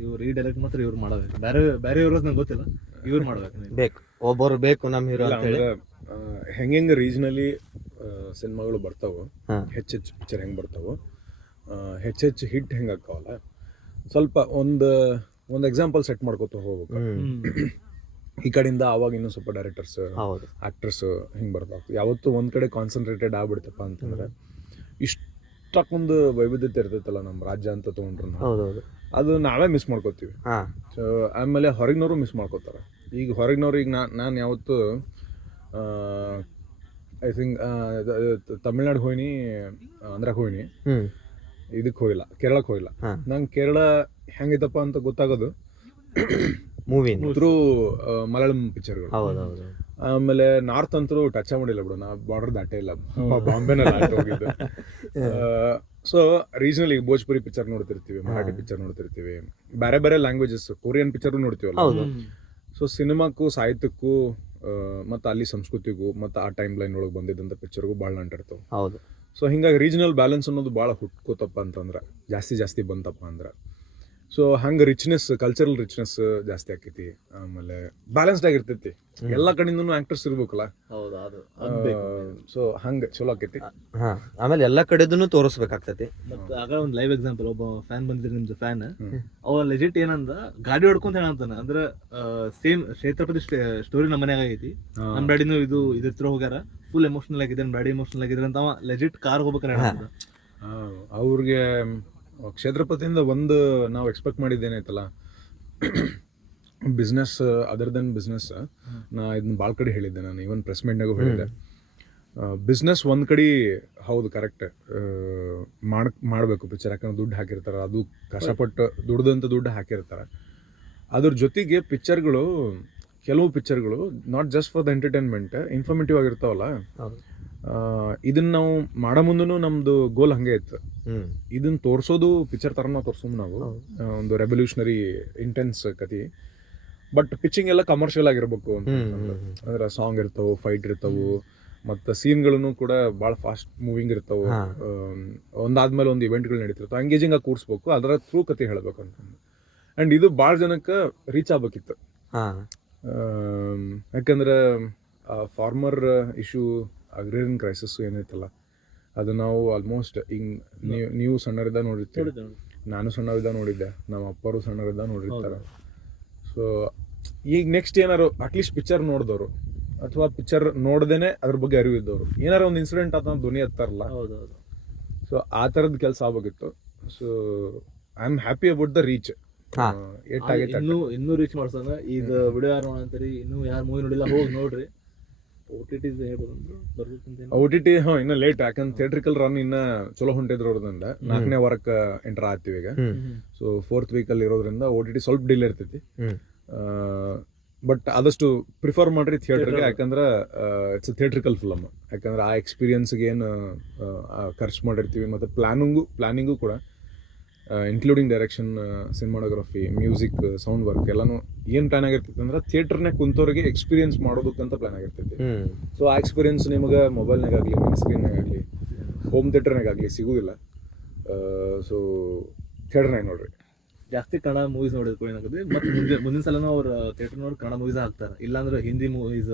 ಇವ್ರು ಈ ಡೈಲೆಕ್ಟ್ ಮಾತ್ರ ಇವ್ರು ಮಾಡಬೇಕು. ಬೇರೆ ಇವ್ರದ್ದು ನಂಗೆ ಗೊತ್ತಿಲ್ಲ, ಇವ್ರು ಮಾಡ್ಬೇಕು. ಬೇಕು ಒಬ್ಬರು ಬೇಕು ನಮ್ಮ ಹೀರೋ ಅಂತ ಹೇಳಿ. ಹೆಂಗೆ ರೀಜ್ನಲಿ ಸಿನಿಮಾಗಳು ಬರ್ತಾವೆ, ಹೆಚ್ಚೆಚ್ಚು ಪಿಕ್ಚರ್ ಹೆಂಗೆ ಬರ್ತಾವೆ, ಹೆಚ್ಚೆಚ್ಚು ಹಿಟ್ ಹೆಂಗೆ ಆಕ್ಕಾವಲ್ಲ, ಸ್ವಲ್ಪ ಒಂದು ಎಕ್ಸಾಂಪಲ್ ಸೆಟ್ ಮಾಡ್ಕೊತ ಹೋಗ್ಬೇಕು. ಈ ಕಡೆಯಿಂದ ಅವಾಗ ಇನ್ನೂ ಸ್ವಲ್ಪ ಡೈರೆಕ್ಟರ್ಸ್ ಆಕ್ಟರ್ಸ್ ಹಿಂಗೆ ಬರ್ತಾವೆ. ಯಾವತ್ತು ಒಂದ್ ಕಡೆ ಕಾನ್ಸಂಟ್ರೇಟೆಡ್ ಆಗ್ಬಿಡ್ತಪ್ಪ ಅಂತಂದ್ರೆ ಇಷ್ಟಕ್ಕೊಂದು ವೈವಿಧ್ಯತೆ ಇರ್ತೈತಲ್ಲ ನಮ್ಮ ರಾಜ್ಯ ಅಂತ ತೊಗೊಂಡ್ರು, ಅದು ನಾವೇ ಮಿಸ್ ಮಾಡ್ಕೋತೀವಿ. ಸೊ ಆಮೇಲೆ ಹೊರಗಿನವರು ಮಿಸ್ ಮಾಡ್ಕೋತಾರೆ. ಈಗ ಹೊರಗಿನವ್ರು ಈಗ ನಾನು ಯಾವತ್ತು ಐ ಥಿಂಕ್ ತಮಿಳ್ನಾಡು ಹೋಯ್ನಿ, ಆಂಧ್ರಕ್ಕೆ ಹೋಯ್ನಿ, ಇದಕ್ಕೆ ಹೋಗಿಲ್ಲ, ಕೇರಳಕ್ಕೆ ಹೋಗಿಲ್ಲ. ನಂಗೆ ಕೇರಳ ಹೆಂಗೈತಪ್ಪ ಅಂತ ಗೊತ್ತಾಗೋದು ಮೂವಿ ಥ್ರೂ ಮಲಯಾಳಂ ಪಿಕ್ಚರ್ಗಳು. ಆಮೇಲೆ ನಾರ್ತ್ ಅಂತೂ ಟಚ್ ಮಾಡಿಲ್ಲ ಬಿಡು, ನಾ ಬಾರ್ಡರ್ ದಾಟೇ ಇಲ್ಲ, ಬಾಂಬೆನ ದಾಟಿ ಹೋಗಿದ್ದು. ಸೊ ರೀಜನಲ್ ಈಗ ಭೋಜ್ಪುರಿ ಪಿಕ್ಚರ್ ನೋಡ್ತಿರ್ತೀವಿ, ಮರಾಠಿ ಪಿಕ್ಚರ್ ನೋಡ್ತಿರ್ತೀವಿ, ಬೇರೆ ಬೇರೆ ಲ್ಯಾಂಗ್ವೇಜಸ್, ಕೊರಿಯನ್ ಪಿಕ್ಚರ್ ನೋಡ್ತೀವಲ್ಲ. ಸೊ ಸಿನಿಮಾಕ್ಕೂ ಸಾಹಿತ್ಯಕ್ಕೂ ಮತ್ತು ಅಲ್ಲಿ ಸಂಸ್ಕೃತಿಗೂ ಮತ್ತು ಆ ಟೈಮ್ ಲೈನ್ ಒಳಗೆ ಬಂದಿದ್ದಂಥ ಪಿಕ್ಚರ್ಗೂ ಭಾಳ ನಂಟಿರ್ತಾವೆ. ಹೌದು. ಸೊ ಹಿಂಗಾಗಿ ರೀಜನಲ್ ಬ್ಯಾಲೆನ್ಸ್ ಅನ್ನೋದು ಭಾಳ ಹುಟ್ಕೋತಪ್ಪ ಅಂತಂದ್ರೆ, ಜಾಸ್ತಿ ಬಂತಪ್ಪ ಅಂದ್ರೆ ಸೊ ಹಂಗೆ ರಿಚ್ನೆಸ್, ಕಲ್ಚರಲ್ ರಿಚ್ನೆಸ್ ಜಾಸ್ತಿ ಆಕೈತಿ. ಆಮೇಲೆ ಬ್ಯಾಲೆನ್ಸ್ಡ್ ಆಗಿರ್ತೈತಿ, ಎಲ್ಲ ಕಡೆಯಿಂದನೂ ಆಕ್ಟರ್ಸ್ ಇರ್ಬೇಕಲ್ಲ. ಹೌದು ಅದು ಸೊ ಹಂಗೆ ಚಲೋ ಆಕೈತಿ. ಹಾ, ಆಮೇಲೆ ಎಲ್ಲಾ ಕಡೆದೂ ತೋರಿಸ್ಬೇಕಾಗ್ತೈತಿ. ಮತ್ತೆ ಆಗ ಒಂದು ಲೈವ್ ಎಕ್ಸಾಂಪಲ್, ಒಬ್ಬ ಫ್ಯಾನ್ ಬಂದಿದ್ರು ನಿಮ್ದು ಫ್ಯಾನ್, ಅವ ಲೆಜಿಟ್ ಏನಂದ ಗಾಡಿ ಹೊಡ್ಕೊಂತ ಏನಂತಾನ ಅಂದ್ರೆ ಸೇಮ್ ಕ್ಷೇತ್ರಪತಿ ಸ್ಟೋರಿ ನಮ್ಮ ಮನ್ಯಾಗ ಐತಿ, ನಮ್ ಡ್ಯಾಡಿನೂ ಇದ್ರ ಹತ್ರ ಹೋಗ್ಯಾರ, ಫುಲ್ ಎಮೋಷನಲ್ ಆಗಿದೆ, ನಮ್ ಡ್ಯಾಡಿ ಎಮೋಷನಲ್ ಆಗಿದ್ರೆ ಅಂತ ಅವ ಲೆಜಿಟ್ ಕಾರ್ ಹೋಗ್ಬೇಕಾರೆ. ಅವ್ರಿಗೆ ಕ್ಷೇತ್ರಪತಿಯಿಂದ ಒಂದು ನಾವು ಎಕ್ಸ್ಪೆಕ್ಟ್ ಮಾಡಿದ್ದೇನೈತಲ್ಲ, ಬಿಸ್ನೆಸ್ ಅದರ್ ದೆನ್ ಬಿಸ್ನೆಸ್. ನಾ ಇದನ್ನ ಭಾಳ ಕಡೆ ಹೇಳಿದ್ದೆ, ನಾನು ಈವನ್ ಪ್ರೆಸ್ ಮೀಟ್ನಾಗೂ ಹೇಳಿದ್ದೆ. ಬಿಸ್ನೆಸ್ ಒಂದು ಕಡೆ ಹೌದು ಕರೆಕ್ಟ್ ಮಾಡಬೇಕು ಪಿಕ್ಚರ್, ಯಾಕಂದ್ರೆ ದುಡ್ಡು ಹಾಕಿರ್ತಾರೆ, ಅದು ಕಷ್ಟಪಟ್ಟು ದುಡ್ಡು ಹಾಕಿರ್ತಾರೆ. ಅದ್ರ ಜೊತೆಗೆ ಪಿಕ್ಚರ್ಗಳು, ಕೆಲವು ಪಿಕ್ಚರ್ಗಳು not just for the entertainment, informative ಆಗಿರ್ತಾವಲ್ಲ. ಇದನ್ನ ನಾವು ಮಾಡೋ ಮುಂದೂ ನಮ್ದು ಗೋಲ್ ಹಂಗೆ ಇತ್ತು, ಇದನ್ನ ತೋರಿಸೋದು ಪಿಕ್ಚರ್ ಥರ ನಾವು ತೋರ್ಸೋದು ನಾವು, ಒಂದು ರೆವಲ್ಯೂಷನರಿ ಇಂಟೆನ್ಸ್ ಕತಿ. ಬಟ್ ಪಿಚ್ಚಿಂಗ್ ಎಲ್ಲ ಕಮರ್ಷಿಯಲ್ ಆಗಿರ್ಬೇಕು ಅಂತ ಅಂದ್ರೆ ಸಾಂಗ್ ಇರ್ತಾವೆ, ಫೈಟ್ ಇರ್ತಾವು, ಮತ್ತು ಸೀನ್ಗಳನ್ನು ಕೂಡ ಭಾಳ ಫಾಸ್ಟ್ ಮೂವಿಂಗ್ ಇರ್ತಾವೆ, ಒಂದಾದ್ಮೇಲೆ ಒಂದು ಇವೆಂಟ್ಗಳು ನಡೀತಿರ್ತಾವೆ, ಎಂಗೇಜಿಂಗ್ ಆಗಿ ಕೂರಿಸ್ಬೇಕು, ಅದರ ಥ್ರೂ ಕತೆ ಹೇಳಬೇಕು ಅಂತಂದು. ಆ್ಯಂಡ್ ಇದು ಭಾಳ ಜನಕ್ಕೆ ರೀಚ್ ಆಗ್ಬೇಕಿತ್ತು. ಯಾಕಂದ್ರೆ ಫಾರ್ಮರ್ ಇಶ್ಯೂ, ಅಗ್ರೇರಿಯನ್ ಕ್ರೈಸಿಸ್ ಏನೈತಲ್ಲ, ಅದು ನಾವು ಆಲ್ಮೋಸ್ಟ್ ಈಗ ನೀವು ಸಣ್ಣರಿದ್ದ ನೋಡಿರ್ತೀವಿ, ನಾನು ಸಣ್ಣವಿದ್ದ ನೋಡಿದ್ದೆ, ನಮ್ಮ ಅಪ್ಪರು ಸಣ್ಣರಿದ್ದ ನೋಡಿರ್ತಾರೆ. ಸೊ ಈಗ ನೆಕ್ಸ್ಟ್ ಏನಾರು ಅಟ್ಲೀಸ್ಟ್ ಪಿಕ್ಚರ್ ನೋಡಿದವರು ಅಥವಾ ಪಿಕ್ಚರ್ ನೋಡ್ದೇನೆ ಅದ್ರ ಬಗ್ಗೆ ಅರಿವು ಇದ್ದವರು, ಏನಾರು ಒಂದು ಇನ್ಸಿಡೆಂಟ್ ಆತ ಧ್ವನಿ ಹತ್ತಾರಲ್ಲ, ಸೊ ಆ ಥರದ್ದು ಕೆಲಸ ಆಗ್ಬೇಕಿತ್ತು. So I am happy about the reach. ಇನ್ನೂ ರೀಚ್ ಮಾಡ್ಸಂಗ ಈಗ ವಿಡಿಯೋ ಯಾರು ನೋಡಂತೀರಿ, ಇನ್ನೂ ಯಾರು ಮೂವಿ ನೋಡಿಲ್ಲ ಹೋಗಿ ನೋಡ್ರಿ. OTT ಇನ್ನ ಲೇಟ್, ಯಾಕಂದ್ರೆ ಥಿಯೇಟ್ರಿಕಲ್ ರನ್ ಇನ್ನ ಚಲೋ ಹೊಂಟಿದ್ರು ಅವ್ರದಿಂದ 4ನೇ ವಾರಕ್ಕೆ ಎಂಟರ್ ಆಗ್ತೀವಿ ಈಗ. ಸೊ 4th ವೀಕಲ್ಲಿ ಇರೋದ್ರಿಂದ OTT ಸ್ವಲ್ಪ ಡಿಲೇ ಇರ್ತೈತಿ. ಬಟ್ ಆದಷ್ಟು ಪ್ರಿಫರ್ ಮಾಡ್ರಿ ಥಿಯೇಟರ್ಗೆ, ಯಾಕಂದ್ರೆ ಇಟ್ಸ್ ಥಿಯೇಟ್ರಿಕಲ್ ಫಿಲಮ್. ಯಾಕಂದ್ರೆ ಆ ಎಕ್ಸ್ಪೀರಿಯನ್ಸ್ಗೆ ಏನು ಖರ್ಚು ಮಾಡಿರ್ತೀವಿ, ಮತ್ತು ಪ್ಲಾನಿಂಗು ಕೂಡ including direction, cinematography, music, sound work ಎಲ್ಲಾನು ಏನು ಪ್ಲಾನ್ ಆಗಿರ್ತೈತಿ ಅಂದ್ರೆ ಥಿಯೇಟರ್ನಾಗ ಕುಂತವ್ರಿಗೆ ಎಕ್ಸ್ಪೀರಿಯನ್ಸ್ ಮಾಡೋದಕ್ಕಂತ ಪ್ಲಾನ್ ಆಗಿರ್ತೈತಿ. ಸೊ ಆ ಎಕ್ಸ್ಪೀರಿಯನ್ಸ್ ನಿಮಗೆ ಮೊಬೈಲ್ನಾಗಾಗಲಿ, ಮಿನಿ ಸ್ಕ್ರೀನ್ನಾಗಲಿ, ಹೋಮ್ ಥಿಯೇಟರ್ನಾಗಾಗಲಿ ಸಿಗೋದಿಲ್ಲ. ಸೊ ಥಿಯೇಟರ್ನಾಗ ನೋಡ್ರಿ. ಜಾಸ್ತಿ ಕನ್ನಡ ಮೂವೀಸ್ ನೋಡಿದ್ಕೊ ಏನಾಗುತ್ತೆ, ಮತ್ತೆ ಮುಂದಿನ ಸಲನೂ ಅವ್ರು ಥಿಯೇಟರ್ ನೋಡಿ ಕನ್ನಡ ಮೂವೀಸ್ ಹಾಕ್ತಾರೆ, ಇಲ್ಲಾಂದ್ರೆ ಹಿಂದಿ ಮೂವೀಸ್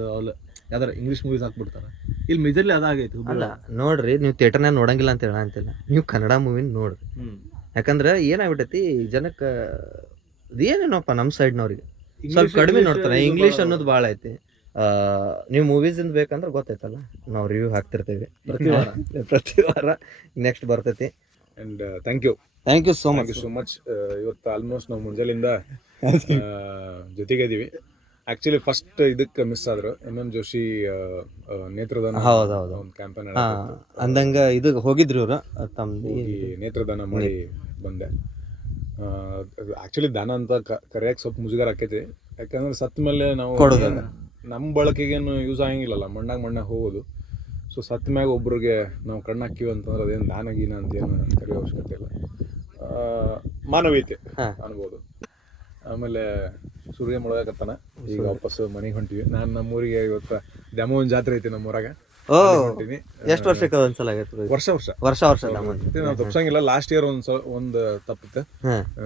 ಯಾವ್ದಾರ ಇಂಗ್ಲೀಷ್ ಮೂವೀಸ್ ಹಾಕ್ಬಿಡ್ತಾರೆ. ಇಲ್ಲಿ ಮೇಜರ್ಲಿ ಅದಾಗೈತಿ. ಅಲ್ಲ ನೋಡ್ರಿ, ನೀವು ಥಿಯೇಟರ್ನಾಗ ನೋಡಂಗಿಲ್ಲ ಅಂತ ಹೇಳಂತಿಲ್ಲ, ನೀವು ಕನ್ನಡ ಮೂವಿನ ನೋಡ್ರಿ. ಯಾಕಂದ್ರೆ ಏನಾಗ್ಬಿಟ್ಟೈತಿ ಜನಕ್ಕೆ, ಏನೇನಪ್ಪ ನಮ್ಮ ಸೈಡ್ನವ್ರಿಗೆ ಸ್ವಲ್ಪ ಕಡಿಮೆ ನೋಡ್ತಾರೆ, ಇಂಗ್ಲೀಷ್ ಅನ್ನೋದು ಭಾಳ ಐತಿ. ನೀವು ಮೂವೀಸ್ ಇಂದ ಬೇಕಂದ್ರೆ ಗೊತ್ತೈತಲ್ಲ, ನಾವು ರಿವ್ಯೂ ಹಾಕ್ತಿರ್ತೇವೆ ಪ್ರತಿ ವಾರ, ನೆಕ್ಸ್ಟ್ ಬರ್ತೈತಿ. And thank you so much. ಇವತ್ತು ಆಲ್ಮೋಸ್ಟ್ ನಾವು ಮುಂಜಾಲಿಂದ ಜೊತೆಗೆ ಇದೀವಿ. ಆಕ್ಚುಲಿ ಫಸ್ಟ್ ಇದಕ್ಕೆ ಮಿಸ್ ಆದ್ರು, MM ಜೋಶಿ ನೇತ್ರದಾನ ಒಂದು ಕ್ಯಾಂಪೇನ್ ಅಂದಂಗ ಇದು ಹೋಗಿದ್ರು ಇವ್ರು, ತಮ್ಮ ನೇತ್ರದಾನ ಮಾಡಿ ಬಂದೆ. ಆಕ್ಚುಲಿ ದಾನ ಅಂತ ಕರೆಯಕ್ಕೆ ಸ್ವಲ್ಪ ಮುಜುಗರ ಆಕೈತಿ, ಯಾಕಂದ್ರೆ ಸತ್ತ ಮೇಲೆ ನಾವು ನಮ್ಮ ಬಳಕೆಗೇನು ಯೂಸ್ ಆಗಂಗಿಲ್ಲಲ್ಲ, ಮಣ್ಣಾಗ ಹೋಗೋದು. ಸೊ ಸತ್ತ ಮ್ಯಾಗ ಒಬ್ರಿಗೆ ನಾವು ಕಣ್ಣು ಹಾಕಿವಿ ಅಂತಂದ್ರೆ ಅದೇನು ದಾನ ಗೀನ ಅಂತೇನು ಕರೆಯೋ ಅವಶ್ಯಕತೆ ಇಲ್ಲ, ಮಾನವೀಯತೆ ಅನ್ಬೋದು. ಆಮೇಲೆ ಸೂರ್ಯ ಮುಳುಗಕತ್ತಾನ, ಈಗ ವಾಪಸ್ ಮನೆಗೆ ಹೊಂಟಿವಿ. ನಾನು ನಮ್ಮೂರಿಗೆ ಇವತ್ತು ದ್ಯಾಮವ್ವನ ಜಾತ್ರೆ ಐತಿ ನಮ್ಮೂರಾಗ, ಹೊಂಟೀನಿ. ಎಷ್ಟು ವರ್ಷಕ್ಕೆ ಒಂದ್ಸಲ ಆಗೈತೆ? ವರ್ಷ ನಾವು ತಪ್ಸಂಗಿಲ್ಲ. ಲಾಸ್ಟ್ ಇಯರ್ ಒಂದು ತಪ್ಪಿತ್ತು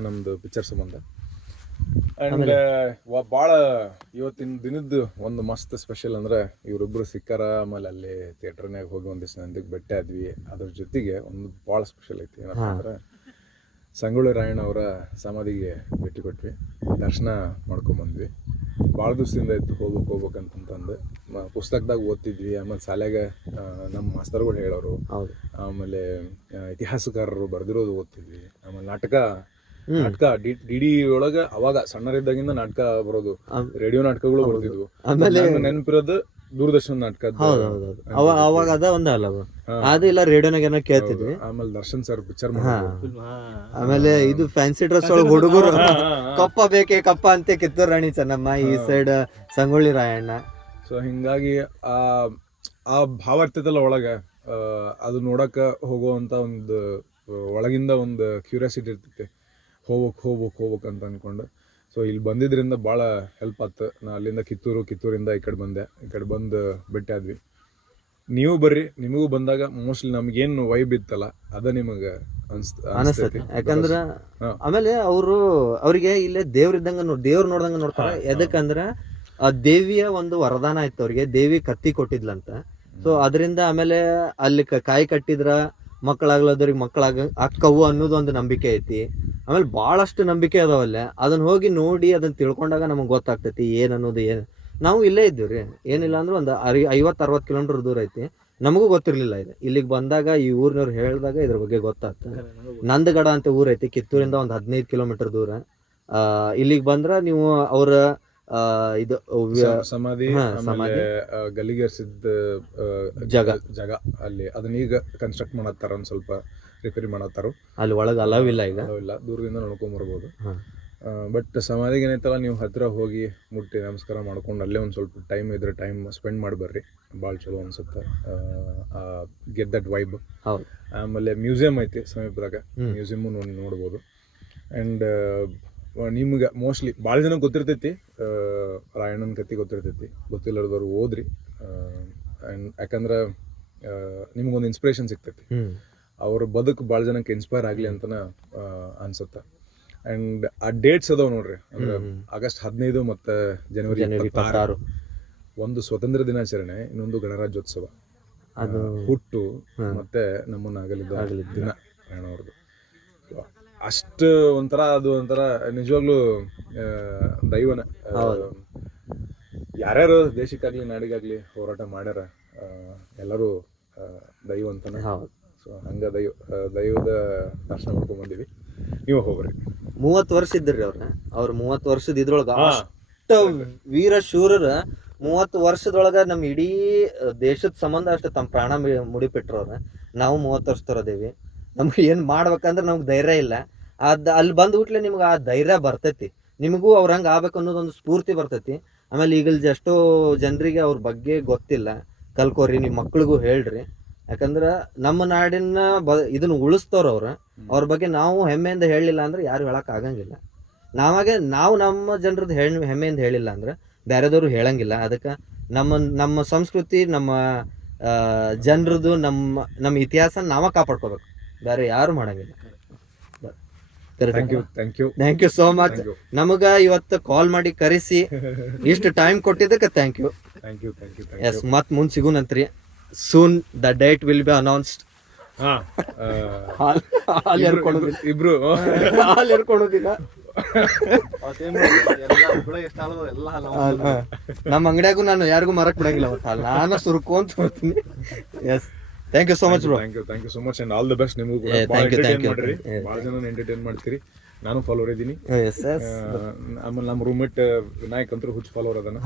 ನಮ್ದು ಪಿಕ್ಚರ್ ಸಂಬಂಧ. ಅಂಡ್ ಭಾಳ ಇವತ್ತಿನ ದಿನದ್ದು ಒಂದು ಮಸ್ತ್ ಸ್ಪೆಷಲ್ ಅಂದ್ರೆ ಇವರಿಬ್ರು ಸಿಕ್ಕಾರ. ಆಮೇಲೆ ಅಲ್ಲಿ ಥಿಯೇಟರ್ನಾಗ ಹೋಗಿ ಒಂದಿಷ್ಟು ಮಂದಿಗೆ ಭೇಟಿ ಆದ್ವಿ. ಅದ್ರ ಜೊತೆಗೆ ಒಂದು ಭಾಳ ಸ್ಪೆಷಲ್ ಐತಿ, ಏನಂತಂದ್ರೆ ಸಂಗೊಳ್ಳಿ ರಾಯಣ್ಣ ಅವರ ಸಮಾಧಿಗೆ ಭೇಟಿ ಕೊಟ್ವಿ, ದರ್ಶನ ಮಾಡ್ಕೊಂಬಂದ್ವಿ. ಭಾಳ ದಿವಸದಿಂದ ಇತ್ತು ಹೋಗ್ಬೇಕಂತಂದು ಪುಸ್ತಕದಾಗ ಓದ್ತಿದ್ವಿ. ಆಮೇಲೆ ಶಾಲೆಗ ನಮ್ಮ ಮಾಸ್ತರ್ಗಳು ಹೇಳೋರು, ಆಮೇಲೆ ಇತಿಹಾಸಕಾರರು ಬರ್ದಿರೋದು ಓದ್ತಿದ್ವಿ. ಆಮೇಲೆ ನಾಟಕ ಡಿ ಒಳಗ ಅವಾಗ ಸಣ್ಣರಿದ್ದಾಗಿಂದ ನಾಟಕ ಬರೋದು, ರೇಡಿಯೋ ನಾಟಕಗಳು ಬರ್ತಿದ್ವು. ನೆನಪಿರೋದು ದೂರದರ್ಶನ ನಾಟಕ, ಅವಾಗ ಅದ ಒಂದ ಅಲ್ಲ ಅದು ಇಲ್ಲ, ರೇಡಿಯೋನಾಗ ಏನೋ ಕೇಳ್ತಿದ್ವಿ. ಆಮೇಲೆ ದರ್ಶನ್ ಸರ್ ಪಿಕ್ಚರ್, ಆಮೇಲೆ ಇದು ಫ್ಯಾನ್ಸಿ ಡ್ರೆಸ್ ಒಳಗೆ ಹುಡುಗರು ಕಪ್ಪ ಬೇಕೇ ಕಪ್ಪ ಅಂತ ಕಿತ್ತೂರು ರಾಣಿ ಚೆನ್ನಮ್ಮ, ಈ ಸೈಡ್ ಸಂಗೊಳ್ಳಿ ರಾಯಣ್ಣ. ಸೊ ಹಿಂಗಾಗಿ ಆ ಭಾವ ಇರ್ತೈತಲ್ಲ ಒಳಗ, ಅದು ನೋಡಕ ಹೋಗುವಂತ ಒಂದು ಒಳಗಿಂದ ಒಂದು ಕ್ಯೂರಿಯಾಸಿಟಿ ಇರ್ತೈತಿ, ಹೋಗ್ಬೇಕು ಅಂತ ಅನ್ಕೊಂಡು. ಸೊ ಇಲ್ಲಿ ಬಂದಿದ್ರಿಂದ ಭಾಳ ಹೆಲ್ಪ್ ಆಯ್ತು. ನಾ ಅಲ್ಲಿಂದ ಕಿತ್ತೂರಿಂದ ಈ ಕಡೆ ಬಂದು ಭೇಟಿ ಆದ್ವಿ. ನೀವು ಬರ್ರಿ, ನಿಮಗೂ ಬಂದಾಗ ಮೋಸ್ಟ್ಲಿ ನಮಗೇನು ವೈಬ್ ಇತ್ತಲ್ಲ ಅದ ನಿಮಗೆ ಅನಿಸ್ತೈತಿ. ಯಾಕಂದ್ರ ಹಾ. ಆಮೇಲೆ ಅವ್ರಿಗೆ ಇಲ್ಲೇ ದೇವ್ರ ನೋಡ್ದಂಗ ನೋಡ್ತಾರ. ಎದಕ್ಕಂದ್ರ ಆ ದೇವಿಯ ಒಂದು ವರದಾನ ಇತ್ತು ಅವ್ರಿಗೆ, ದೇವಿ ಕತ್ತಿ ಕೊಟ್ಟಿದ್ಲಂತ. ಸೊ ಅದರಿಂದ ಆಮೇಲೆ ಅಲ್ಲಿ ಕಾಯಿ ಕಟ್ಟಿದ್ರ ಮಕ್ಕಳಾಗ್ಲದವ್ರಿಗೆ ಅಕ್ಕವು ಅನ್ನೋದು ಒಂದು ನಂಬಿಕೆ ಐತಿ. ಆಮೇಲೆ ಬಹಳಷ್ಟು ನಂಬಿಕೆ ಅದಾವಲ್ಲೇ, ಅದನ್ನ ಹೋಗಿ ನೋಡಿ ಅದನ್ನ ತಿಳ್ಕೊಂಡಾಗ ನಮಗ್ ಗೊತ್ತಾಗ್ತೈತಿ ಏನ್ ಅನ್ನೋದು. ನಾವು ಇಲ್ಲೇ ಇದ್ದೀವ್ರಿ, ಏನಿಲ್ಲ ಅಂದ್ರೆ ಒಂದು 50-60 ಕಿಲೋಮೀಟರ್ ದೂರ ಐತಿ. ನಮಗೂ ಗೊತ್ತಿರ್ಲಿಲ್ಲ ಇದು. ಇಲ್ಲಿಗೆ ಬಂದಾಗ ಈ ಊರಿನವ್ರು ಹೇಳಿದಾಗ ಇದ್ರ ಬಗ್ಗೆ ಗೊತ್ತಾಗ್ತದೆ. ನಂದಗಡ ಅಂತ ಊರೈತಿ, ಕಿತ್ತೂರಿಂದ ಒಂದು 15 ಕಿಲೋಮೀಟರ್ ದೂರ. ಇಲ್ಲಿಗೆ ಬಂದ್ರ ನೀವು ಅವ್ರ ಇದು ಸಮಾಧಿ, ಆಮೇಲೆ ಗಲ್ಲಿಗೇರ್ಸಿದ ಜಾಗ ಅಲ್ಲಿ ಅದನ್ನ ಈಗ ಕನ್ಸ್ಟ್ರಕ್ಟ್ ಮಾಡತ್ತಾರ, ಒಂದ್ ಸ್ವಲ್ಪ ರಿಪೇರಿ ಮಾಡತ್ತಾರ. ಅಲ್ಲಿ ಒಳಗೆ ಅಲವಿಲ್ಲ, ಈಗ ಇಲ್ಲ, ದೂರದಿಂದ ನೋಡ್ಕೊಂಡ್ ಬರ್ಬೋದು. ಬಟ್ ಸಮಾಧಿಗೆ ಏನೈತಲ್ಲ, ನೀವು ಹತ್ರ ಹೋಗಿ ಮುಟ್ಟಿ ನಮಸ್ಕಾರ ಮಾಡ್ಕೊಂಡು ಅಲ್ಲೇ ಒಂದು ಸ್ವಲ್ಪ ಟೈಮ್ ಇದ್ರೆ ಟೈಮ್ ಸ್ಪೆಂಡ್ ಮಾಡಿ ಬರ್ರಿ, ಭಾಳ ಚಲೋ ಅನ್ಸುತ್ತೆ. Get that vibe. ಆಮೇಲೆ ಮ್ಯೂಸಿಯಂ ಐತಿ ಸಮೀಪದಾಗ, ಮ್ಯೂಸಿಯಮ್ ನೋಡ್ಬೋದು. ಆ್ಯಂಡ್ ನಿಮ್ಗೆ ಮೋಸ್ಟ್ಲಿ ಭಾಳ ಜನ ಗೊತ್ತಿರ್ತೈತಿ, ರಾಯಣ್ಣನ ಕತ್ತಿ ಗೊತ್ತಿರ್ತೈತಿ, ಗೊತ್ತಿಲ್ಲದವ್ರು ಓದ್ರಿ. ಆ್ಯಂಡ್ ಯಾಕಂದ್ರೆ ನಿಮ್ಗೊಂದು ಇನ್ಸ್ಪಿರೇಷನ್ ಸಿಗ್ತೈತಿ, ಅವ್ರ ಬದುಕು ಭಾಳ ಜನಕ್ಕೆ ಇನ್ಸ್ಪೈರ್ ಆಗಲಿ ಅಂತನ ಅನ್ಸುತ್ತೆ. ಆ್ಯಂಡ್ ಆ ಡೇಟ್ಸ್ ಅದಾವ ನೋಡ್ರಿ, ಅಂದ್ರೆ ಆಗಸ್ಟ್ 15 ಮತ್ತು ಜನವರಿ 26, ಒಂದು ಸ್ವತಂತ್ರ ದಿನಾಚರಣೆ, ಇನ್ನೊಂದು ಗಣರಾಜ್ಯೋತ್ಸವ, ಹುಟ್ಟು ಮತ್ತೆ ನಮ್ಮನ್ನ ಅಗಲಿದ ದಿನ ರಾಯಣ್ಣವ್ರದ್ದು. ಅಷ್ಟು ಒಂಥರ ಅದು ಒಂಥರ ನಿಜವಾಗ್ಲೂ ದೈವನ. ಯಾರ್ಯಾರು ದೇಶಕ್ಕಾಗ್ಲಿ ನಾಡಿಗಾಗ್ಲಿ ಹೋರಾಟ ಮಾಡ್ಯಾರ, ಎಲ್ಲರೂ ದೈವ ಅಂತಾನೆ. ಸೊ ಹಂಗ ದೈವದ ದರ್ಶನ ಮಾಡ್ಕೊಂಡ್ ಬಂದೀವಿ. ನೀವು ಹೋಗ್ರಿ. 30 ವರ್ಷ ಇದ್ರಿ ಅವ್ರ 30 ವರ್ಷದ ಇದ್ರೊಳಗ ಅಷ್ಟ ವೀರ ಶೂರರ 30 ವರ್ಷದೊಳಗ ನಮ್ ಇಡೀ ದೇಶದ ಸಂಬಂಧ ಅಷ್ಟ ತಮ್ಮ ಪ್ರಾಣ ಮುಡಿಪಿಟ್ರವ್ರ. ನಾವು 30 ವರ್ಷದವ್ರದೇವಿ. ನಮ್ಗೆ ಏನ್ ಮಾಡ್ಬೇಕಂದ್ರೆ ನಮ್ಗೆ ಧೈರ್ಯ ಇಲ್ಲ. ಅಲ್ಲಿ ಬಂದ್ಬಿಟ್ಲೆ ನಿಮ್ಗೆ ಆ ಧೈರ್ಯ ಬರ್ತೈತಿ, ನಿಮಗೂ ಅವ್ರ ಹಂಗ ಆಗ್ಬೇಕು ಅನ್ನೋದೊಂದು ಸ್ಫೂರ್ತಿ ಬರ್ತೈತಿ. ಆಮೇಲೆ ಈಗ ಎಷ್ಟೋ ಜನರಿಗೆ ಅವ್ರ ಬಗ್ಗೆ ಗೊತ್ತಿಲ್ಲ, ಕಲ್ಕೋರಿ, ನಿಮ್ಮ ಮಕ್ಳಿಗೂ ಹೇಳ್ರಿ. ಯಾಕಂದ್ರ ನಮ್ಮ ನಾಡಿನ ಇದನ್ನ ಉಳಿಸ್ತವ್ರ ಅವ್ರ ಬಗ್ಗೆ ನಾವು ಹೆಮ್ಮೆಯಿಂದ ಹೇಳಿಲ್ಲ ಅಂದ್ರೆ ಯಾರು ಹೇಳಕ್ ಆಗಂಗಿಲ್ಲ. ನಾವು ನಮ್ಮ ಜನರದ್ದು ಹೆಮ್ಮೆಯಿಂದ ಹೇಳಿಲ್ಲ ಅಂದ್ರೆ ಬೇರೆದವ್ರು ಹೇಳಂಗಿಲ್ಲ. ಅದಕ್ಕೆ ನಮ್ಮ ಸಂಸ್ಕೃತಿ, ನಮ್ಮ ಜನರದ್ದು, ನಮ್ಮ ಇತಿಹಾಸ ನಾವ ಕಾಪಾಡ್ಕೋಬೇಕು, ಬೇರೆ ಯಾರು ಮಾಡಂಗಿಲ್ಲ. Thank you so much. ನಮಗ ಇವತ್ತು ಕಾಲ್ ಮಾಡಿ ಕರೆಸಿ ಇಷ್ಟು ಟೈಮ್ ಕೊಟ್ಟಿದ್ದಕ್ಕೆ ಥ್ಯಾಂಕ್ ಯು. ಎಸ್, ಮತ್ ಮುಂದ್ ಸಿಗುನಂತ್ರಿ. Soon the date will be announced. ಇಬ್ರು ನಮ್ಮ ಅಂಗಡಿಯಾಗೂ ನಾನು ಯಾರಿಗೂ ಮರಕ್ ಬಿಡಂಗಿಲ್ಲ, ನಾನು ಸುರ್ಕೊಂತ ಹೋಗ್ತೀನಿ. Yes, thank you so much bro. Thank you so much and all the best. ನಿಮಗೂ ಭಾಳ ಜನ ಎಂಟರ್ಟೈನ್ ಮಾಡ್ತೀರಿ, ನಾನು ಫಾಲೋವರ್ ಇದ್ದೀನಿ. ಆಮೇಲೆ ನಮ್ಮ ರೂಮ್ಮೇಟ್ ವಿನಾಯಕ್ ಅಂತೂ ಹುಚ್ಚ ಫಾಲೋವರ್ ಅದನ್ನ.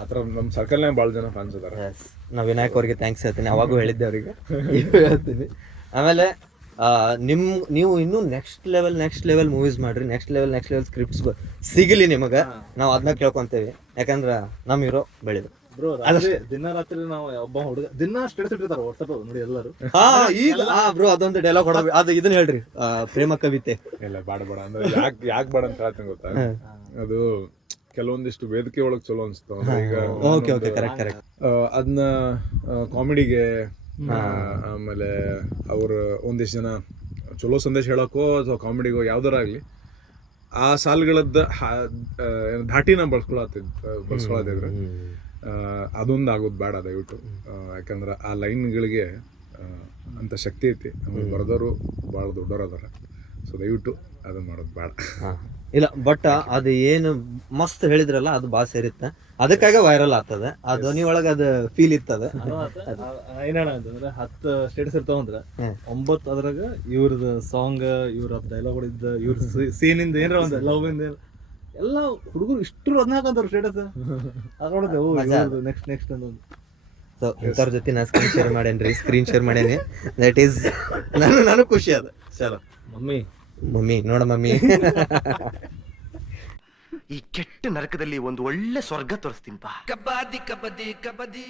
ಆ ಥರ ನಮ್ಮ ಸರ್ಕಲ್ನಾಗ ಭಾಳ ಜನ ಫ್ಯಾನ್ಸ್ ಅದಾರ. ನಾ ವಿನಾಯಕ್ ಅವ್ರಿಗೆ ಥ್ಯಾಂಕ್ಸ್ ಹೇಳ್ತೀನಿ, ಅವಾಗೂ ಹೇಳಿದ್ದೆ ಅವ್ರಿಗೆ, ಹೇಳ್ತೀನಿ. ಆಮೇಲೆ ನೀವು ಇನ್ನೂ ನೆಕ್ಸ್ಟ್ ಲೆವೆಲ್ ಮೂವೀಸ್ ಮಾಡ್ರಿ, ನೆಕ್ಸ್ಟ್ ಲೆವೆಲ್ ಸ್ಕ್ರಿಪ್ಟ್ಸ್ ಸಿಗಲಿ ನಿಮಗೆ. ನಾವು ಅದನ್ನ ಕೇಳ್ಕೊಂತೇವೆ, ಯಾಕಂದ್ರೆ ನಮ್ಮ ಹೀರೋ ಬೆಳೆದು ದಿನ ರಾತ್ರಿ ನಾವು ಒಬ್ಬ ಹುಡುಗ ದಿನ ಸ್ಟೇಟಸ್ ಇಟ್ಟಿರ್ತಾರ ವಾಟ್ಸಪ್ ನೋಡಿ ಎಲ್ಲರೂ. ಬ್ರೋ ಅದೊಂದು ಡೈಲಾಗ್ ಹೊಡೋದು, ಅದು ಇದನ್ನ ಹೇಳ್ರಿ, ಪ್ರೇಮ ಕವಿತೆ. ಇಲ್ಲ, ಬೇಡ ಅಂದ್ರೆ ಯಾಕೆ ಬೇಡ ಅಂತ ಹೇಳ್ತೀನಿ ಗೊತ್ತಾ, ಅದು ಕೆಲವೊಂದಿಷ್ಟು ವೇದಿಕೆ ಒಳಗೆ ಚಲೋ ಅನ್ಸ್ತು. ಈಗ ಅದನ್ನ ಕಾಮಿಡಿಗೆ, ಆಮೇಲೆ ಅವ್ರ ಒಂದಿಷ್ಟು ಜನ ಚಲೋ ಸಂದೇಶ ಹೇಳಕ್ಕೋ ಅಥವಾ ಕಾಮಿಡಿಗೋ ಯಾವ್ದಾರ ಆಗ್ಲಿ, ಆ ಸಾಲ್ಗಳದ್ದು ಧಾಟಿನ ಬಳಸ್ಕೊಳತ್ತಿದ್ರು. ಅದೊಂದು ಆಗೋದು ಬೇಡ ದಯವಿಟ್ಟು. ಯಾಕಂದ್ರೆ ಆ ಲೈನ್ಗಳಿಗೆ ಅಂತ ಶಕ್ತಿ ಐತಿ, ಆಮೇಲೆ ಬರೆದವರು ಭಾಳ ದೊಡ್ಡವರು ಅದಾರ. ಸೊ ದಯವಿಟ್ಟು ಅದನ್ನ ಮಾಡೋದು ಬೇಡ. ಇಲ್ಲ, ಬಟ್ ಅದು ಏನು ಮಸ್ತ್ ಹೇಳಿದ್ರಲ್ಲ, ಅದು ಭಾಳ ಸೇರಿತ್ತ, ಅದಕ್ಕಾಗ ವೈರಲ್ ಆಗ್ತದೆ. ಆ ಧ್ವನಿ ಒಳಗ ಅದು ಫೀಲ್ ಇರ್ತದ. ಏನೇಳ ಅಂತಂದ್ರೆ 10 ಸ್ಟೇಟಸ್ ಇರ್ತಾವಂದ್ರ 9 ಅದ್ರಾಗ ಇವ್ರದ್ದು ಸಾಂಗ್, ಇವ್ರ ಡೈಲಾಗ್ ಇದ್ದ, ಇವ್ರ ಸೀನ್ ಇಂದ ಏನಾರ ಒಂದು ಲವ್ ಇಂದ ಎಲ್ಲ ಹುಡುಗರು ಇಷ್ಟು ಅದನ್ನ ಸ್ಟೇಟಸ್ ನೆಕ್ಸ್ಟ್ ಅನ್ನೋದು. ಸೊ ಇಂಥವ್ರ ಜೊತೆ ನಾನು ಸ್ಕ್ರೀನ್ ಶೇರ್ ಮಾಡೇನಿ. ದಟ್ ಈಸ್ ನಾನು ಖುಷಿ ಅದ. ಚಲೋ ಮಮ್ಮಿ ನೋಡ ಮಮ್ಮಿ, ಈ ಕೆಟ್ಟ ನರಕದಲ್ಲಿ ಒಂದು ಒಳ್ಳೆ ಸ್ವರ್ಗ ತೋರಿಸ್ತೀನಿ. ಕಬಡ್ಡಿ ಕಬಡ್ಡಿ ಕಬಡ್ಡಿ.